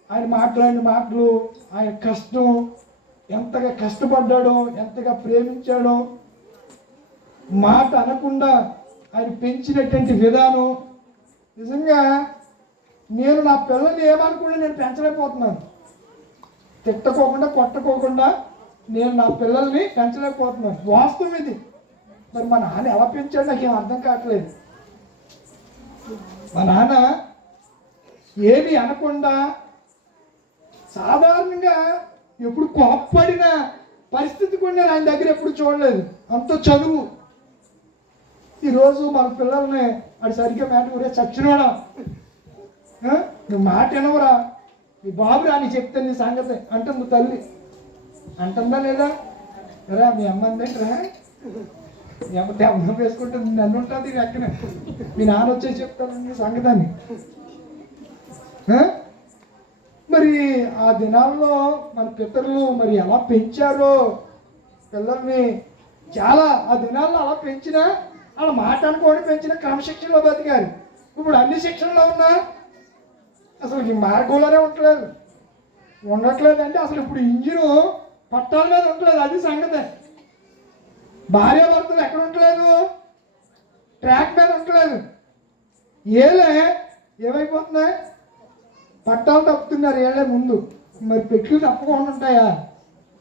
ఆయన మాట్లాడిన మాటలు, ఆయన కష్టం, ఎంతగా కష్టపడ్డాడో, ఎంతగా ప్రేమించాడో, మాట అనకుండా ఆయన పెంచినటువంటి విధానం. నిజంగా నేను నా పిల్లల్ని ఏమనుకున్నా నేను పెంచలేకపోతున్నాను. తిట్టకోకుండా కొట్టకోకుండా నేను నా పిల్లల్ని పెంచలేకపోతున్నాను. వాస్తవం ఇది. మరి మా నాన్న ఎలా పెంచాడు నాకేం అర్థం కావట్లేదు. మా నాన్న ఏమి అనకుండా సాధారణంగా ఎప్పుడు కోప్పడిన పరిస్థితి కూడా నేను ఆయన దగ్గర ఎప్పుడు చూడలేదు. అంత చదువు. ఈరోజు మన పిల్లల్ని అది సరిగ్గా మాట ఊరే చచ్చినోడా, నువ్వు మాట వినవురా, నీ బాబు రా, నీ చెప్తాను నీ సంగతి అంటుంది తల్లి. అంటుందా లేదా? రా మీ అమ్మ అందంటరా, మీ అమ్మ తెమ్మ వేసుకుంటుంది, నన్ను ఉంటుంది ఎక్కనే, మీ నాన్న వచ్చేసి చెప్తాను నీ సంగతాన్ని. మరి ఆ దినాల్లో మన పితరులు మరి ఎలా పెంచారో పిల్లల్ని, చాలా ఆ దినాల్లో అలా పెంచినా, వాళ్ళ మాట అనుకోని పెంచిన క్రమశిక్షణలో బతికారు. ఇప్పుడు అన్ని శిక్షణలో ఉన్నా అసలు ఈ మార్గంలోనే ఉండట్లేదు. అంటే అసలు ఇప్పుడు ఇంజిను పట్టాల మీద ఉండలేదు, అది సంగతే. భార్య భర్తలు ఎక్కడ ఉండలేదు, ట్రాక్ మీద ఉండలేదు. ఏమైపోతున్నాయి? పట్టాలు తప్పుతున్నారు ఏళ్ళే ముందు. మరి పెట్లు తప్పకుండా ఉంటాయా?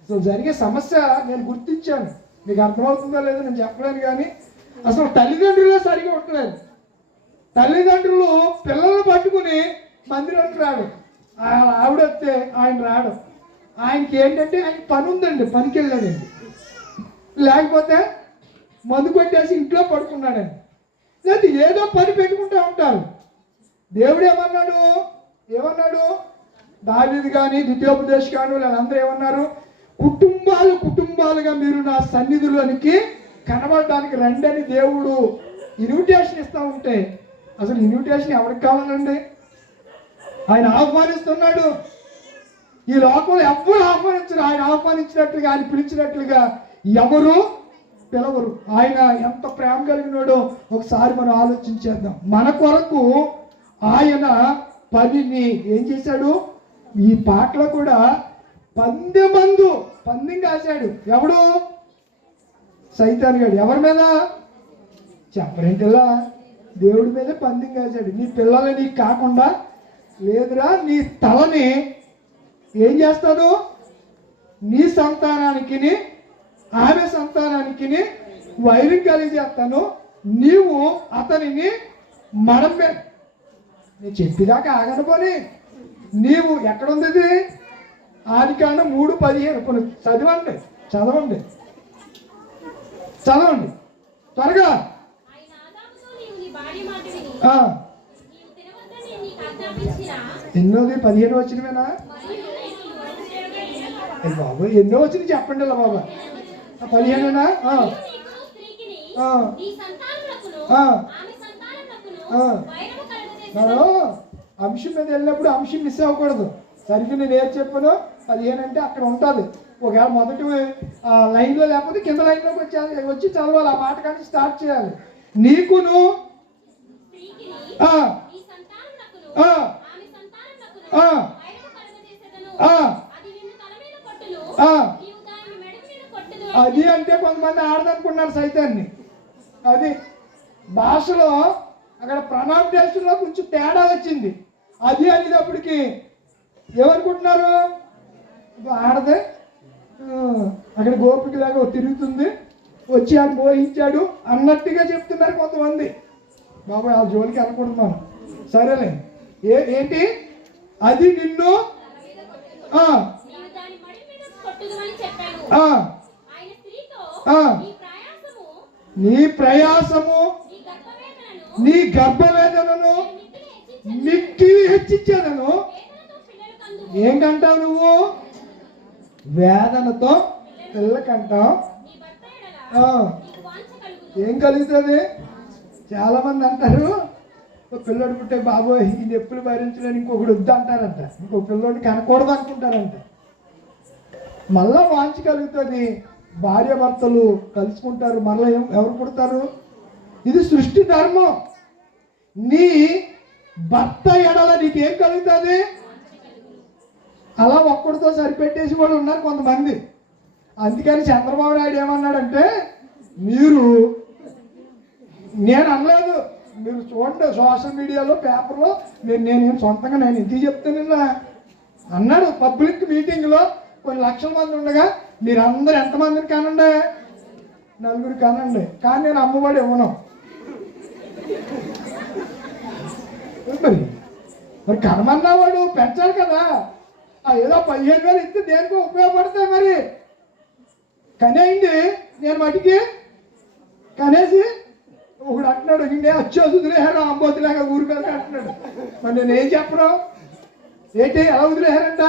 అసలు జరిగే సమస్య నేను గుర్తించాను. మీకు అర్థమవుతుందో లేదో నేను చెప్పలేను, కానీ అసలు తల్లిదండ్రులే సరిగా ఉండలేదు. తల్లిదండ్రులు పిల్లల్ని పట్టుకుని మందిరానికి రాడు, ఆవిడ వస్తే ఆయన రాడు. ఆయనకి ఏంటంటే ఆయనకి పని ఉందండి, పనికి వెళ్ళాడండి, లేకపోతే మందు కొట్టేసి ఇంట్లో పడుకున్నాడండి, లేదా ఏదో పని పెట్టుకుంటూ ఉంటారు. దేవుడు ఏమన్నాడు? దావీదు కానీ ద్వితీయోపదేశ కానీ వాళ్ళందరూ ఏమన్నారు? కుటుంబాలుగా మీరు నా సన్నిధిలోనికి కనబడడానికి రండి అని దేవుడు ఇన్విటేషన్ ఇస్తూ ఉంటే, అసలు ఇన్విటేషన్ ఎవరికి కావాలండి? ఆయన ఆహ్వానిస్తున్నాడు. ఈ లోకంలో ఎవరు ఆహ్వానించరు. ఆయన ఆహ్వానించినట్లుగా, ఆయన పిలిచినట్లుగా ఎవరు పిలవరు. ఆయన ఎంత ప్రేమ కలిగినాడో ఒకసారి మనం ఆలోచించేద్దాం. మన కొరకు ఆయన పనిని ఏం చేశాడు? ఈ పాటలో కూడా పందెం కాశాడు. ఎవడు? సైతాన్ గాడు. ఎవరి మీద? చెప్పరేంటిలా? దేవుడి మీద పందెం కాశాడు. నీ పిల్లలు నీకు కాకుండా లేదురా, నీ తలని ఏం చేస్తాడు? నీ సంతానానికి ఆమె సంతానానికి వైరం కలిగేస్తాను, నీవు అతనిని మడమే. నేను చెప్పిదాకా ఆగనుకొని నీవు ఎక్కడుంది ఇది? ఆదికాండం 3:15 చదవండి త్వరగా. ఎన్నోది? 15 వచ్చినవేనా బాబు? ఎన్నో వచ్చినాయి చెప్పండి ఇలా బాబా. 15ఏనా? మనం అంశం మీద వెళ్ళినప్పుడు అంశం మిస్ అవ్వకూడదు. సరిగ్గా నేను ఏం చెప్పాను 15 అంటే అక్కడ ఉంటుంది. ఒకవేళ మొదటి లైన్లో లేకపోతే కింద లైన్లోకి వచ్చి చదవాలి. ఆ మాట కానీ స్టార్ట్ చేయాలి. నీకును అది అంటే కొంతమంది ఆడదనుకున్నారు సైతాన్ని. అది భాషలో అక్కడ ప్రొనౌన్సియేషన్లో కొంచెం తేడా వచ్చింది. అది అనేటప్పటికి ఏమనుకుంటున్నారు? ఆడదే అక్కడ గోపికలాగా తిరుగుతుంది, వచ్చి ఆయన మోహించాడు అన్నట్టుగా చెప్తున్నారు కొంతమంది. బాబాయ్ ఆ జోలికి అనకూడదు మనం. సరేలే, ఏంటి అది నిన్ను నీ ప్రయాసము నీ గర్భవేదనను మిక్కిలి హెచ్చించాను. ఏంటంటావు నువ్వు? వేదనతో పిల్లకంటావు. ఏం కలుగుతుంది? చాలా మంది అంటారు పిల్లడు పుట్టే బాబోయ్ ఈ నొప్పులు భరించలేని ఇంకొకటి వద్దు అంటారంట, ఇంకొక పిల్లోడు కనకూడదు అనుకుంటారంట. మళ్ళా వాంఛ కలుగుతుంది, భార్య భర్తలు కలుసుకుంటారు, మళ్ళీ ఎవరు పుడతారు? ఇది సృష్టి ధర్మం. నీ భర్త ఎడల నీకేం కలుగుతుంది? అలా ఒక్కడితో సరిపెట్టేసి వాళ్ళు ఉన్నారు కొంతమంది. అందుకని చంద్రబాబు నాయుడు ఏమన్నాడంటే, మీరు, నేను అనలేదు, మీరు చూడండి సోషల్ మీడియాలో పేపర్లో, నేను సొంతంగా నేను ఇంటికి చెప్తాను అన్నాడు. పబ్లిక్ మీటింగ్లో కొన్ని లక్షల మంది ఉండగా మీరందరూ ఎంతమందిని కానండి? 4 కానండి, కానీ నేను అమ్మఒడి ఇవ్వను. మరి కనమన్నవాడు పెంచాలి కదా, ఏదో 15,000 ఇస్తే దేనికో ఉపయోగపడతాయి. మరి కనేయండి, నేను మటుకి కనేసి ఒకడు అంటున్నాడు నేను వచ్చేసి వదిలేహారు అంబోతులాగా ఊరి మీద అంటున్నాడు. మరి నేనేం చెప్పను? ఏంటి ఎలా వదిలేహారంట?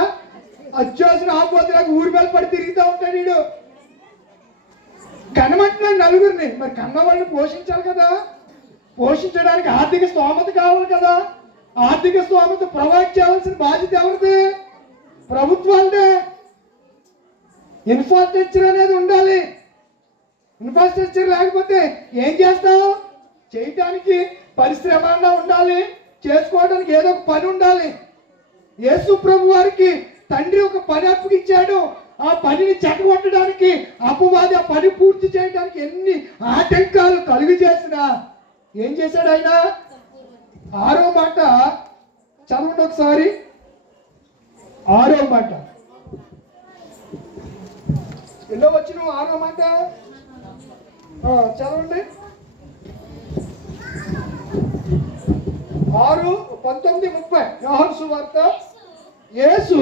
వచ్చేసిన అంబోతులాగా ఊరి మీద పడి తిరుగుతూ ఉంటాడు వీడు. కనమంటున్నాడు నలుగురిని. మరి కన్నవాడిని పోషించాలి కదా, పోషించడానికి ఆర్థిక స్తోమత కావాలి కదా. ఆర్థిక స్తోమత ప్రొవైడ్ చేయాల్సిన బాధ్యత ఎవరిది? ప్రభుత్వాలదే. ఇన్ఫ్రాస్ట్రక్చర్ అనేది ఉండాలి. ఇన్ఫ్రాస్ట్రక్చర్ లేకపోతే ఏం చేస్తావు? చేయటానికి పరిశ్రమ ఉండాలి, చేసుకోవడానికి ఏదో ఒక పని ఉండాలి. యేసు ప్రభు వారికి తండ్రి ఒక పని అప్పగించాడు. ఆ పనిని చెడగొట్టడానికి అపవాది ఆ పని పూర్తి చేయడానికి ఎన్ని ఆటంకాలు కలుగు చేసినా ఏం చేశాడు ఆయన? 6వ మాట చదవండి ఒకసారి. 6వ మాట ఎన్నో వచ్చిన 6వ మాట చదవండి. 6:19-30 యోహాను సువార్త. యేసు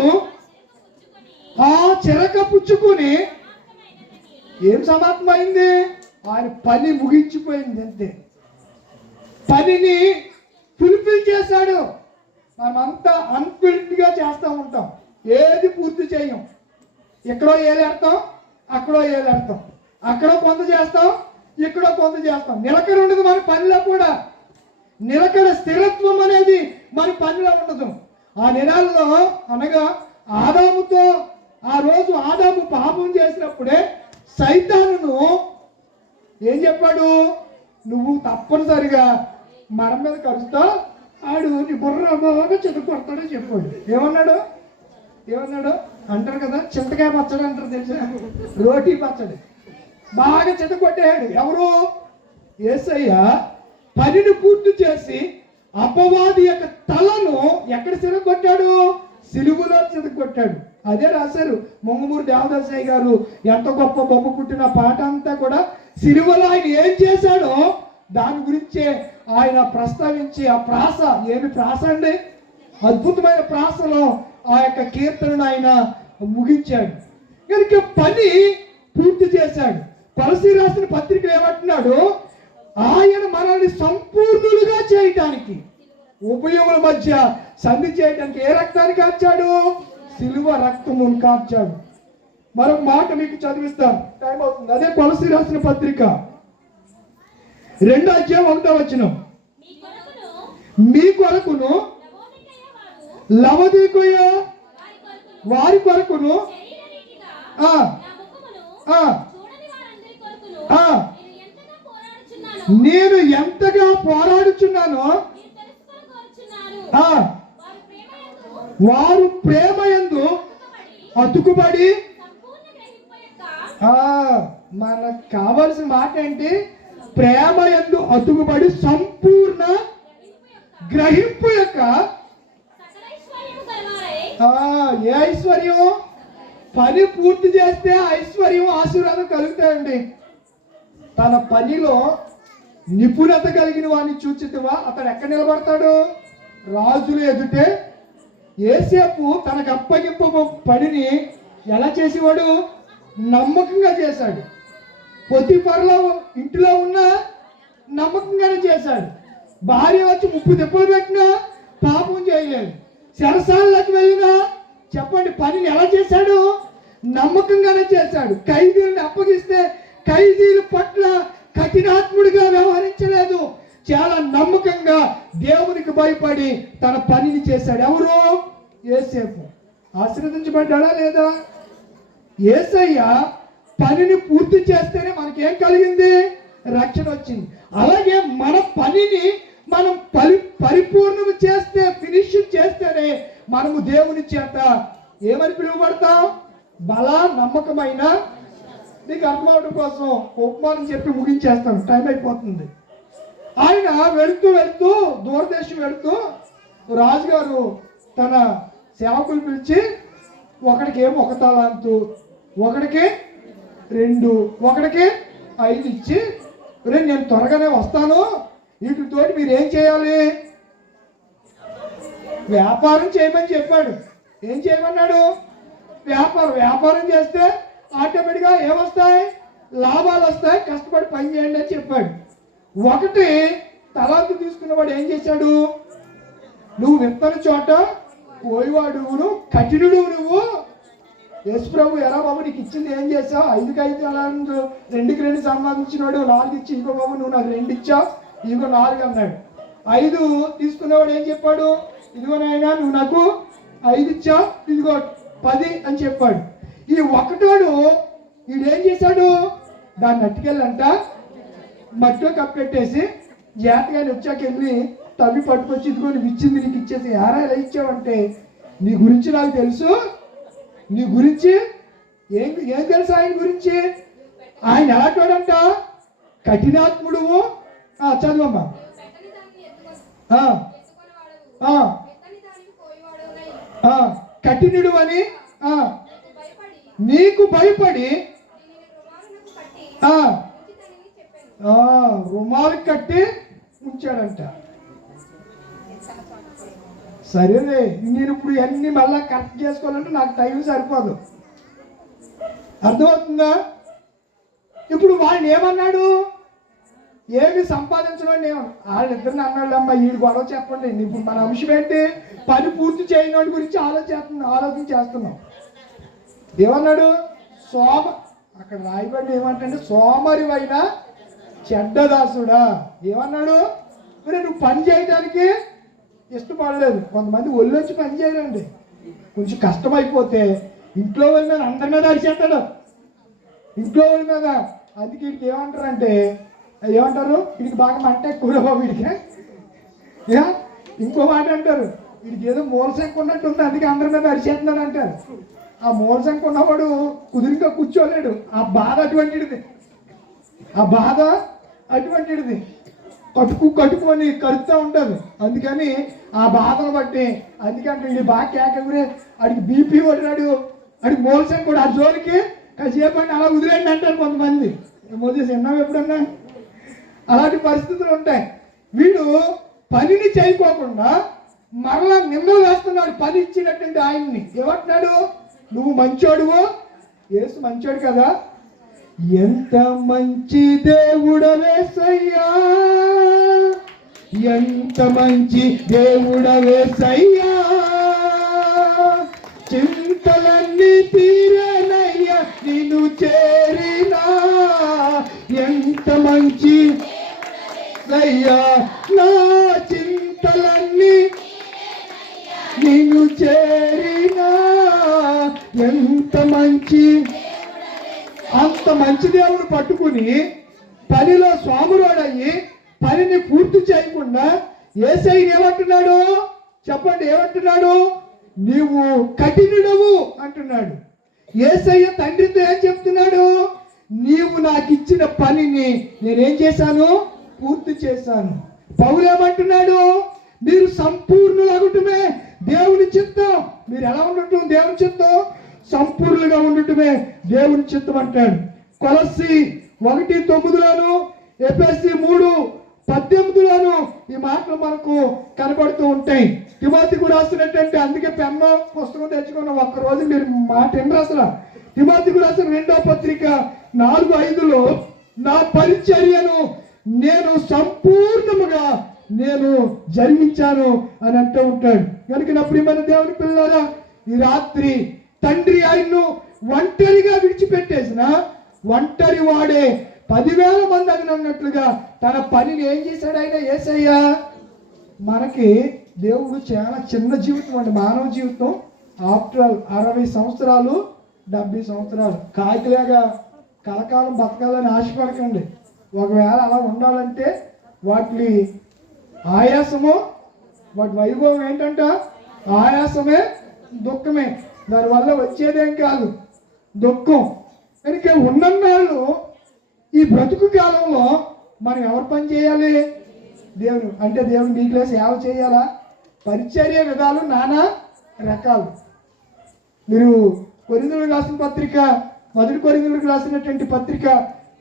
ఆ చిరక పుచ్చుకుని ఏం సమాప్తమైంది? ఆయన పని ముగించిపోయింది అంతే. పనిని ఫుల్ఫిల్ చేశాడు. మనమంతా అన్ఫిల్డ్గా చేస్తూ ఉంటాం, ఏది పూర్తి చేయం. ఎక్కడో ఏలేడతాం, అక్కడో ఏలేడతాం, అక్కడో కొంత చేస్తాం, ఇక్కడో కొంత చేస్తాం. నిలకడ ఉండదు మన పనిలో కూడా. నిలకడ స్థిరత్వం అనేది మన పనిలో ఉండదు. ఆ దినాల్లో అనగా ఆదాముతో ఆ రోజు ఆదాము పాపం చేసినప్పుడే సైతానును ఏం చెప్పాడు? నువ్వు తప్పనిసరిగా మన మీద కరుస్తా, ఆడు నీ బుర్ర బాగా చెదుకొడతాడని చెప్పాడు. ఏమన్నాడు? అంటారు కదా చింతకాయ పచ్చడి అంటారు తెలుసా, రోటీ పచ్చడి. బాగా చెదకొట్టాడు. ఎవరు? యేసయ్య పనిని పూర్తి చేసి అపవాది యొక్క తలను ఎక్కడ చిరగొట్టాడు? సిలువలో చిరగొట్టాడు. అదే రాశారు మొంగమూరు దేవదాసయ్య గారు. ఎంత గొప్ప బొమ్మ పుట్టిన పాట అంతా కూడా సిలువలో ఆయన ఏం చేశాడో దాని గురించే ఆయన ప్రస్తావించి, ఆ ప్రాస ఏమి ప్రాస అండి, అద్భుతమైన ప్రాసలో ఆ యొక్క కీర్తనను ఆయన ముగించాడు. కనుక పని పూర్తి చేశాడు. కొలసీ రాసిన పత్రిక ఏమంటున్నాడు? ఆయన మనల్ని సంపూర్ణులుగా చేయటానికి, ఉభయముల మధ్య సంధి చేయడానికి ఏ రక్తాన్ని కార్చాడు? సిలువ రక్తమును కార్చాడు. మరొక మాట మీకు చదివిస్తాను, టైం అవుతుంది. అదే కొలసీ రాసిన పత్రిక 2:1 మీ కొరకును లవదీకుయ వారి కొరకును నేను ఎంతగా పోరాడుచున్నానో వారు ప్రేమ యందు అతుకుబడి. మనకు కావాల్సిన మాట ఏంటి? ప్రేమ యందు అతుకుబడి సంపూర్ణ గ్రహింపు యొక్క ఏ ఐశ్వర్యం? పని పూర్తి చేస్తే ఐశ్వర్యం ఆశీర్వాదం కలుగుతాయండి. తన పనిలో నిపుణత కలిగిన వాడిని చూచితివా, అతడు ఎక్కడ నిలబడతాడు? రాజుల ఎదుటే. యోసేపు తనకు అప్పగింపు పనిని ఎలా చేసేవాడు? నమ్మకంగా చేశాడు. పొతిఫర్లో ఇంటిలో ఉన్న నమ్మకంగానే చేశాడు. భార్య వచ్చి 30 దెబ్బలు పెట్టినా పాపం చేయలేదు. చెరసాలలోకి వెళ్ళినా చెప్పండి పనిని ఎలా చేశాడు? నమ్మకంగానే చేశాడు. ఖైదీలను అప్పగిస్తే ఖైదీల పట్ల కఠినాత్ముడిగా వ్యవహరించలేదు. చాలా నమ్మకంగా దేవునికి భయపడి తన పనిని చేశాడు. ఎవరు? యోసేపు. ఆశీర్వదించబడ్డాడా లేదా? యేసయ్య పనిని పూర్తి చేస్తేనే మనకేం కలిగింది? రక్షణ వచ్చింది. అలాగే మన పనిని మనం పరిపూర్ణం చేస్తే, ఫినిష్ చేస్తేనే మనము దేవుని చేత ఏమని పిలువబడతాం? బల నమ్మకమైన. నీకు అర్థమవడం కోసం ఉపమానం చెప్పి ముగించేస్తాను, టైం అయిపోతుంది. ఆయన వెళుతూ వెళుతూ దూరదేశం వెళుతూ రాజుగారు తన సేవకులు పిలిచి ఒకడికి 1 తలాంతు, ఒకడికి 2, ఒకడికి 5 ఇచ్చి, నేను త్వరగానే వస్తాను, వీటితోటి మీరు ఏం చేయాలి? వ్యాపారం చేయమని చెప్పాడు. ఏం చేయమన్నాడు? వ్యాపారం చేస్తే ఆటోమేటిక్గా ఏమొస్తాయి? లాభాలు వస్తాయి. కష్టపడి పని చేయండి అని చెప్పాడు. 1 తలాంతు తీసుకున్నవాడు ఏం చేశాడు? నువ్వు విత్తన చోట కోయివాడువును, కఠినుడు నువ్వు. యేసు ప్రభు ఎలా బాబు నీకు ఇచ్చింది ఏం చేసావు? 5కి 5 తలాంతు, 2కి 2 సంపాదించినాడు. 4 ఇచ్చి ఇగో బాబు నువ్వు నాకు 2 ఇచ్చావు, ఇగో 4 అన్నాడు. 5 తీసుకున్నవాడు ఏం చెప్పాడు? ఇదిగో నాయనా నువ్వు నాకు 5 ఇచ్చావు, ఇదిగో 10 అని చెప్పాడు. ఈ ఒకటోడు వీడేం చేశాడు? దాన్ని అట్టుకెళ్ళంట మట్టిలో కప్పెట్టేసి జాతగాని వచ్చాక వెళ్ళి తవ్వి పట్టుకొచ్చి ఇదిగో నువ్వు ఇచ్చింది నీకు ఇచ్చేసి, ఎలా ఇచ్చావంటే నీ గురించి నాకు తెలుసు. నీ గురించి ఏం తెలుసు? ఆయన గురించి ఆయన ఎలాంటోడంట? కఠినాత్ముడు. చదవమ్మా. కఠినుడు అని, నీకు భయపడి రుమాలు కట్టి ఉంచాడంట. సరేనే, నేను ఇప్పుడు అన్ని మళ్ళా కరెక్ట్ చేసుకోవాలంటే నాకు టైం సరిపోదు. అర్థమవుతుందా? ఇప్పుడు వాడిని ఏమన్నాడు? ఏమి సంపాదించడం వాళ్ళిద్దరిని అన్నాడు. అమ్మ వీడు గొడవ చెప్పండి. ఇప్పుడు మన అంశం ఏంటి? పని పూర్తి చేయని గురించి ఆలోచన చేస్తున్నాం. ఏమన్నాడు? అక్కడ రాయబడి ఏమంటే సోమరివైన చెడ్డదాసుడా. ఏమన్నాడు? మరి నువ్వు పని చేయడానికి ఇష్టపడలేదు. కొంతమంది ఒళ్ళొచ్చి పని చేయరండి. కొంచెం కష్టమైపోతే ఇంట్లో వాళ్ళ మీద అందరి మీద అరిచేస్తాడు. ఇంట్లో వాళ్ళ మీద. అందుకే వీడికి ఏమంటారంటే వీడికి బాగా మంట ఎక్కువ బాబు వీడికి. ఇంకో మాట అంటారు, వీడికి ఏదో మూలశంక ఉన్నట్టు ఉంది, అందుకే అందరి మీద అరిచేస్తున్నాడు అంటారు. ఆ మూలశంక ఉన్నవాడు కుదురుగా కూర్చోలేడు. ఆ బాధ అటువంటిది. కట్టుకొని కరుస్తూ ఉంటుంది. అందుకని ఆ బాధను బట్టి అందుకంటే వీడు బాగా కేకగురే, ఆడికి బీపీ కొట్టినాడు, ఆడికి మూలశంక కూడా ఆ జోలికి కాసేపు అని అలా వదిలేండి అంటారు కొంతమంది. మోదీ విన్నాం ఎప్పుడన్నా? అలాంటి పరిస్థితులు ఉంటాయి. వీడు పనిని చేయకోకుండా మరలా నిందలు వేస్తున్నాడు పని ఇచ్చినటువంటి ఆయన్ని. ఏమంటున్నాడు? నువ్వు మంచోడువో. యేసు మంచోడు కదా. ఎంత మంచి దేవుడవేసయ్యా, ఎంత మంచి దేవుడవేసయ్యా, చింతలన్నీ తీరేనయ్యా నిన్ను చేరినా. ఎంత మంచి అయ్యా, నా చింతలన్నీ నిన్ను చేరినా. ఎంత మంచి, అంత మంచి దేవుడు పట్టుకుని పనిలో స్వామురోడయ్యి పనిని పూర్తి చేయకుండా యేసయ్యని ఏమంటున్నాడు? చెప్పండి, ఏమంటున్నాడు? నీవు కఠినుడవు అంటున్నాడు. యేసయ్య తండ్రితో ఏం చెప్తున్నాడు? నీవు నాకు ఇచ్చిన పనిని నేనేం చేశాను? పూర్తి చేశాను. పౌలు ఏమంటున్నాడు? మీరు సంపూర్ణులగుటమే దేవుని చిత్తం. మీరు ఎలా ఉండటం దేవుని చిత్తం? సంపూర్ణంగా ఉండటమే దేవుని చిత్తం అంటాడు. కొలస్సి 1:9లోను, ఎఫెసీ 3:18లోను ఈ మాటలు మనకు కనబడుతూ ఉంటాయి. తిమోతికి రాసినటువంటి, అందుకే పెన్ను పుస్తకం తెచ్చుకున్న ఒక్కరోజు మీరు మాట వినరు అసలు. తిమోతికి రాసిన 2వ పత్రిక 4:5లో నా పరిచర్యను నేను సంపూర్ణముగా జరిగించాను అని అంటూ ఉంటాడు. కనుక నా ప్రియమైన దేవుని పిల్లలారా, ఈ రాత్రి తండ్రి ఆయన్ను ఒంటరిగా విడిచిపెట్టేసిన ఒంటరి వాడే 10,000 మంది అన్నట్లుగా తన పనిని ఏం చేశాడు ఆయన? యేసయ్య. మనకి దేవుడు చాలా చిన్న జీవితం అండి. మానవ జీవితం ఆఫ్టర్ ఆల్ 60 సంవత్సరాలు 70 సంవత్సరాలు. కాకిలాగా కలకాలం బతకాలని ఆశపడకండి. ఒకవేళ అలా ఉండాలంటే వాటి ఆయాసము, వాటి వైభవం ఏంటంట? ఆయాసమే, దుఃఖమే. దానివల్ల వచ్చేదేం కాదు, దుఃఖం. కనుక ఉన్నన్నాళ్ళు ఈ బ్రతుకు కాలంలో మనం ఎవరు పని చేయాలి? దేవుడు. అంటే దేవుడు మీకు సేవ చేయాలా? పరిచర్య విధాలు నానా రకాలు. మీరు కొరింథీయులకు రాసిన పత్రిక, 1 కొరింథీయులకు రాసినటువంటి పత్రిక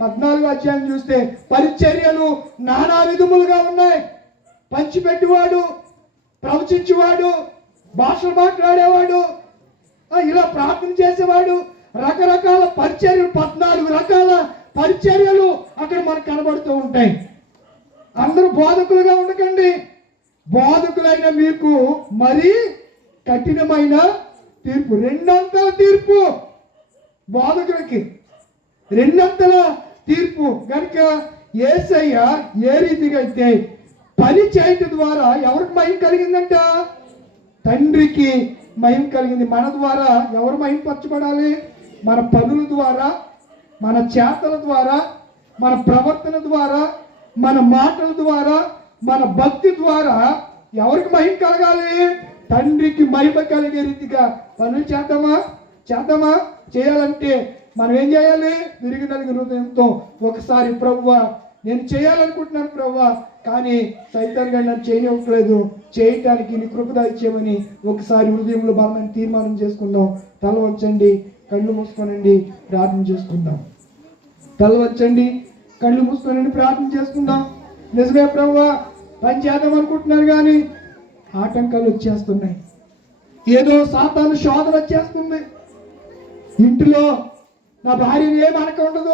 14వ అధ్యాయం చూస్తే పరిచర్యలు నానా విధములుగా ఉన్నాయి. పంచిపెట్టేవాడు, ప్రవచించేవాడు, భాషలు మాట్లాడేవాడు, ఇలా ప్రార్థన చేసేవాడు, రకరకాల పరిచర్యలు, 14 రకాల పరిచర్యలు అక్కడ మనకు కనబడుతూ ఉంటాయి. అందరూ బోధకులుగా ఉండకండి. బోధకులైన మీకు మరీ కఠినమైన తీర్పు, 2 అంతల తీర్పు. బోధకులకి 2 అంతల తీర్పు. కనుక యేసయ్య ఏ రీతిగా అయితే పని చేయటం ద్వారా ఎవరికి మహిమ కలిగిందంట? తండ్రికి మహిమ కలిగింది. మన ద్వారా ఎవరు మహిమపరచబడాలి? మన పనుల ద్వారా, మన చేతల ద్వారా, మన ప్రవర్తన ద్వారా, మన మాటల ద్వారా, మన భక్తి ద్వారా ఎవరికి మహిమ కలగాలి? తండ్రికి మహిమ కలిగే రీతిగా పనులు చేద్దామా? చేయాలంటే మనం ఏం చేయాలి? విరిగి నలిగిన హృదయంతో ఒకసారి ప్రభువా నేను చేయాలనుకుంటున్నాను ప్రభువా, కానీ సైతాన్ గారు నన్ను చేయనివ్వట్లేదు, చేయటానికి నీ కృప దయచేయమని ఒకసారి హృదయంలో బలమైన తీర్మానం చేసుకుందాం. తల వంచండి, కళ్ళు మూసుకోనండి, ప్రార్థన చేసుకుందాం. తల వంచండి, కళ్ళు మూసుకోనండి, ప్రార్థన చేసుకుందాం. నిజమే ప్రభువా, పని చేద్దాం అనుకుంటున్నారు కానీ ఆటంకాలు వచ్చేస్తున్నాయి. ఏదో సాతాను శోధన వచ్చేస్తుంది. ఇంటిలో నా భార్యని ఏమనక ఉండదు.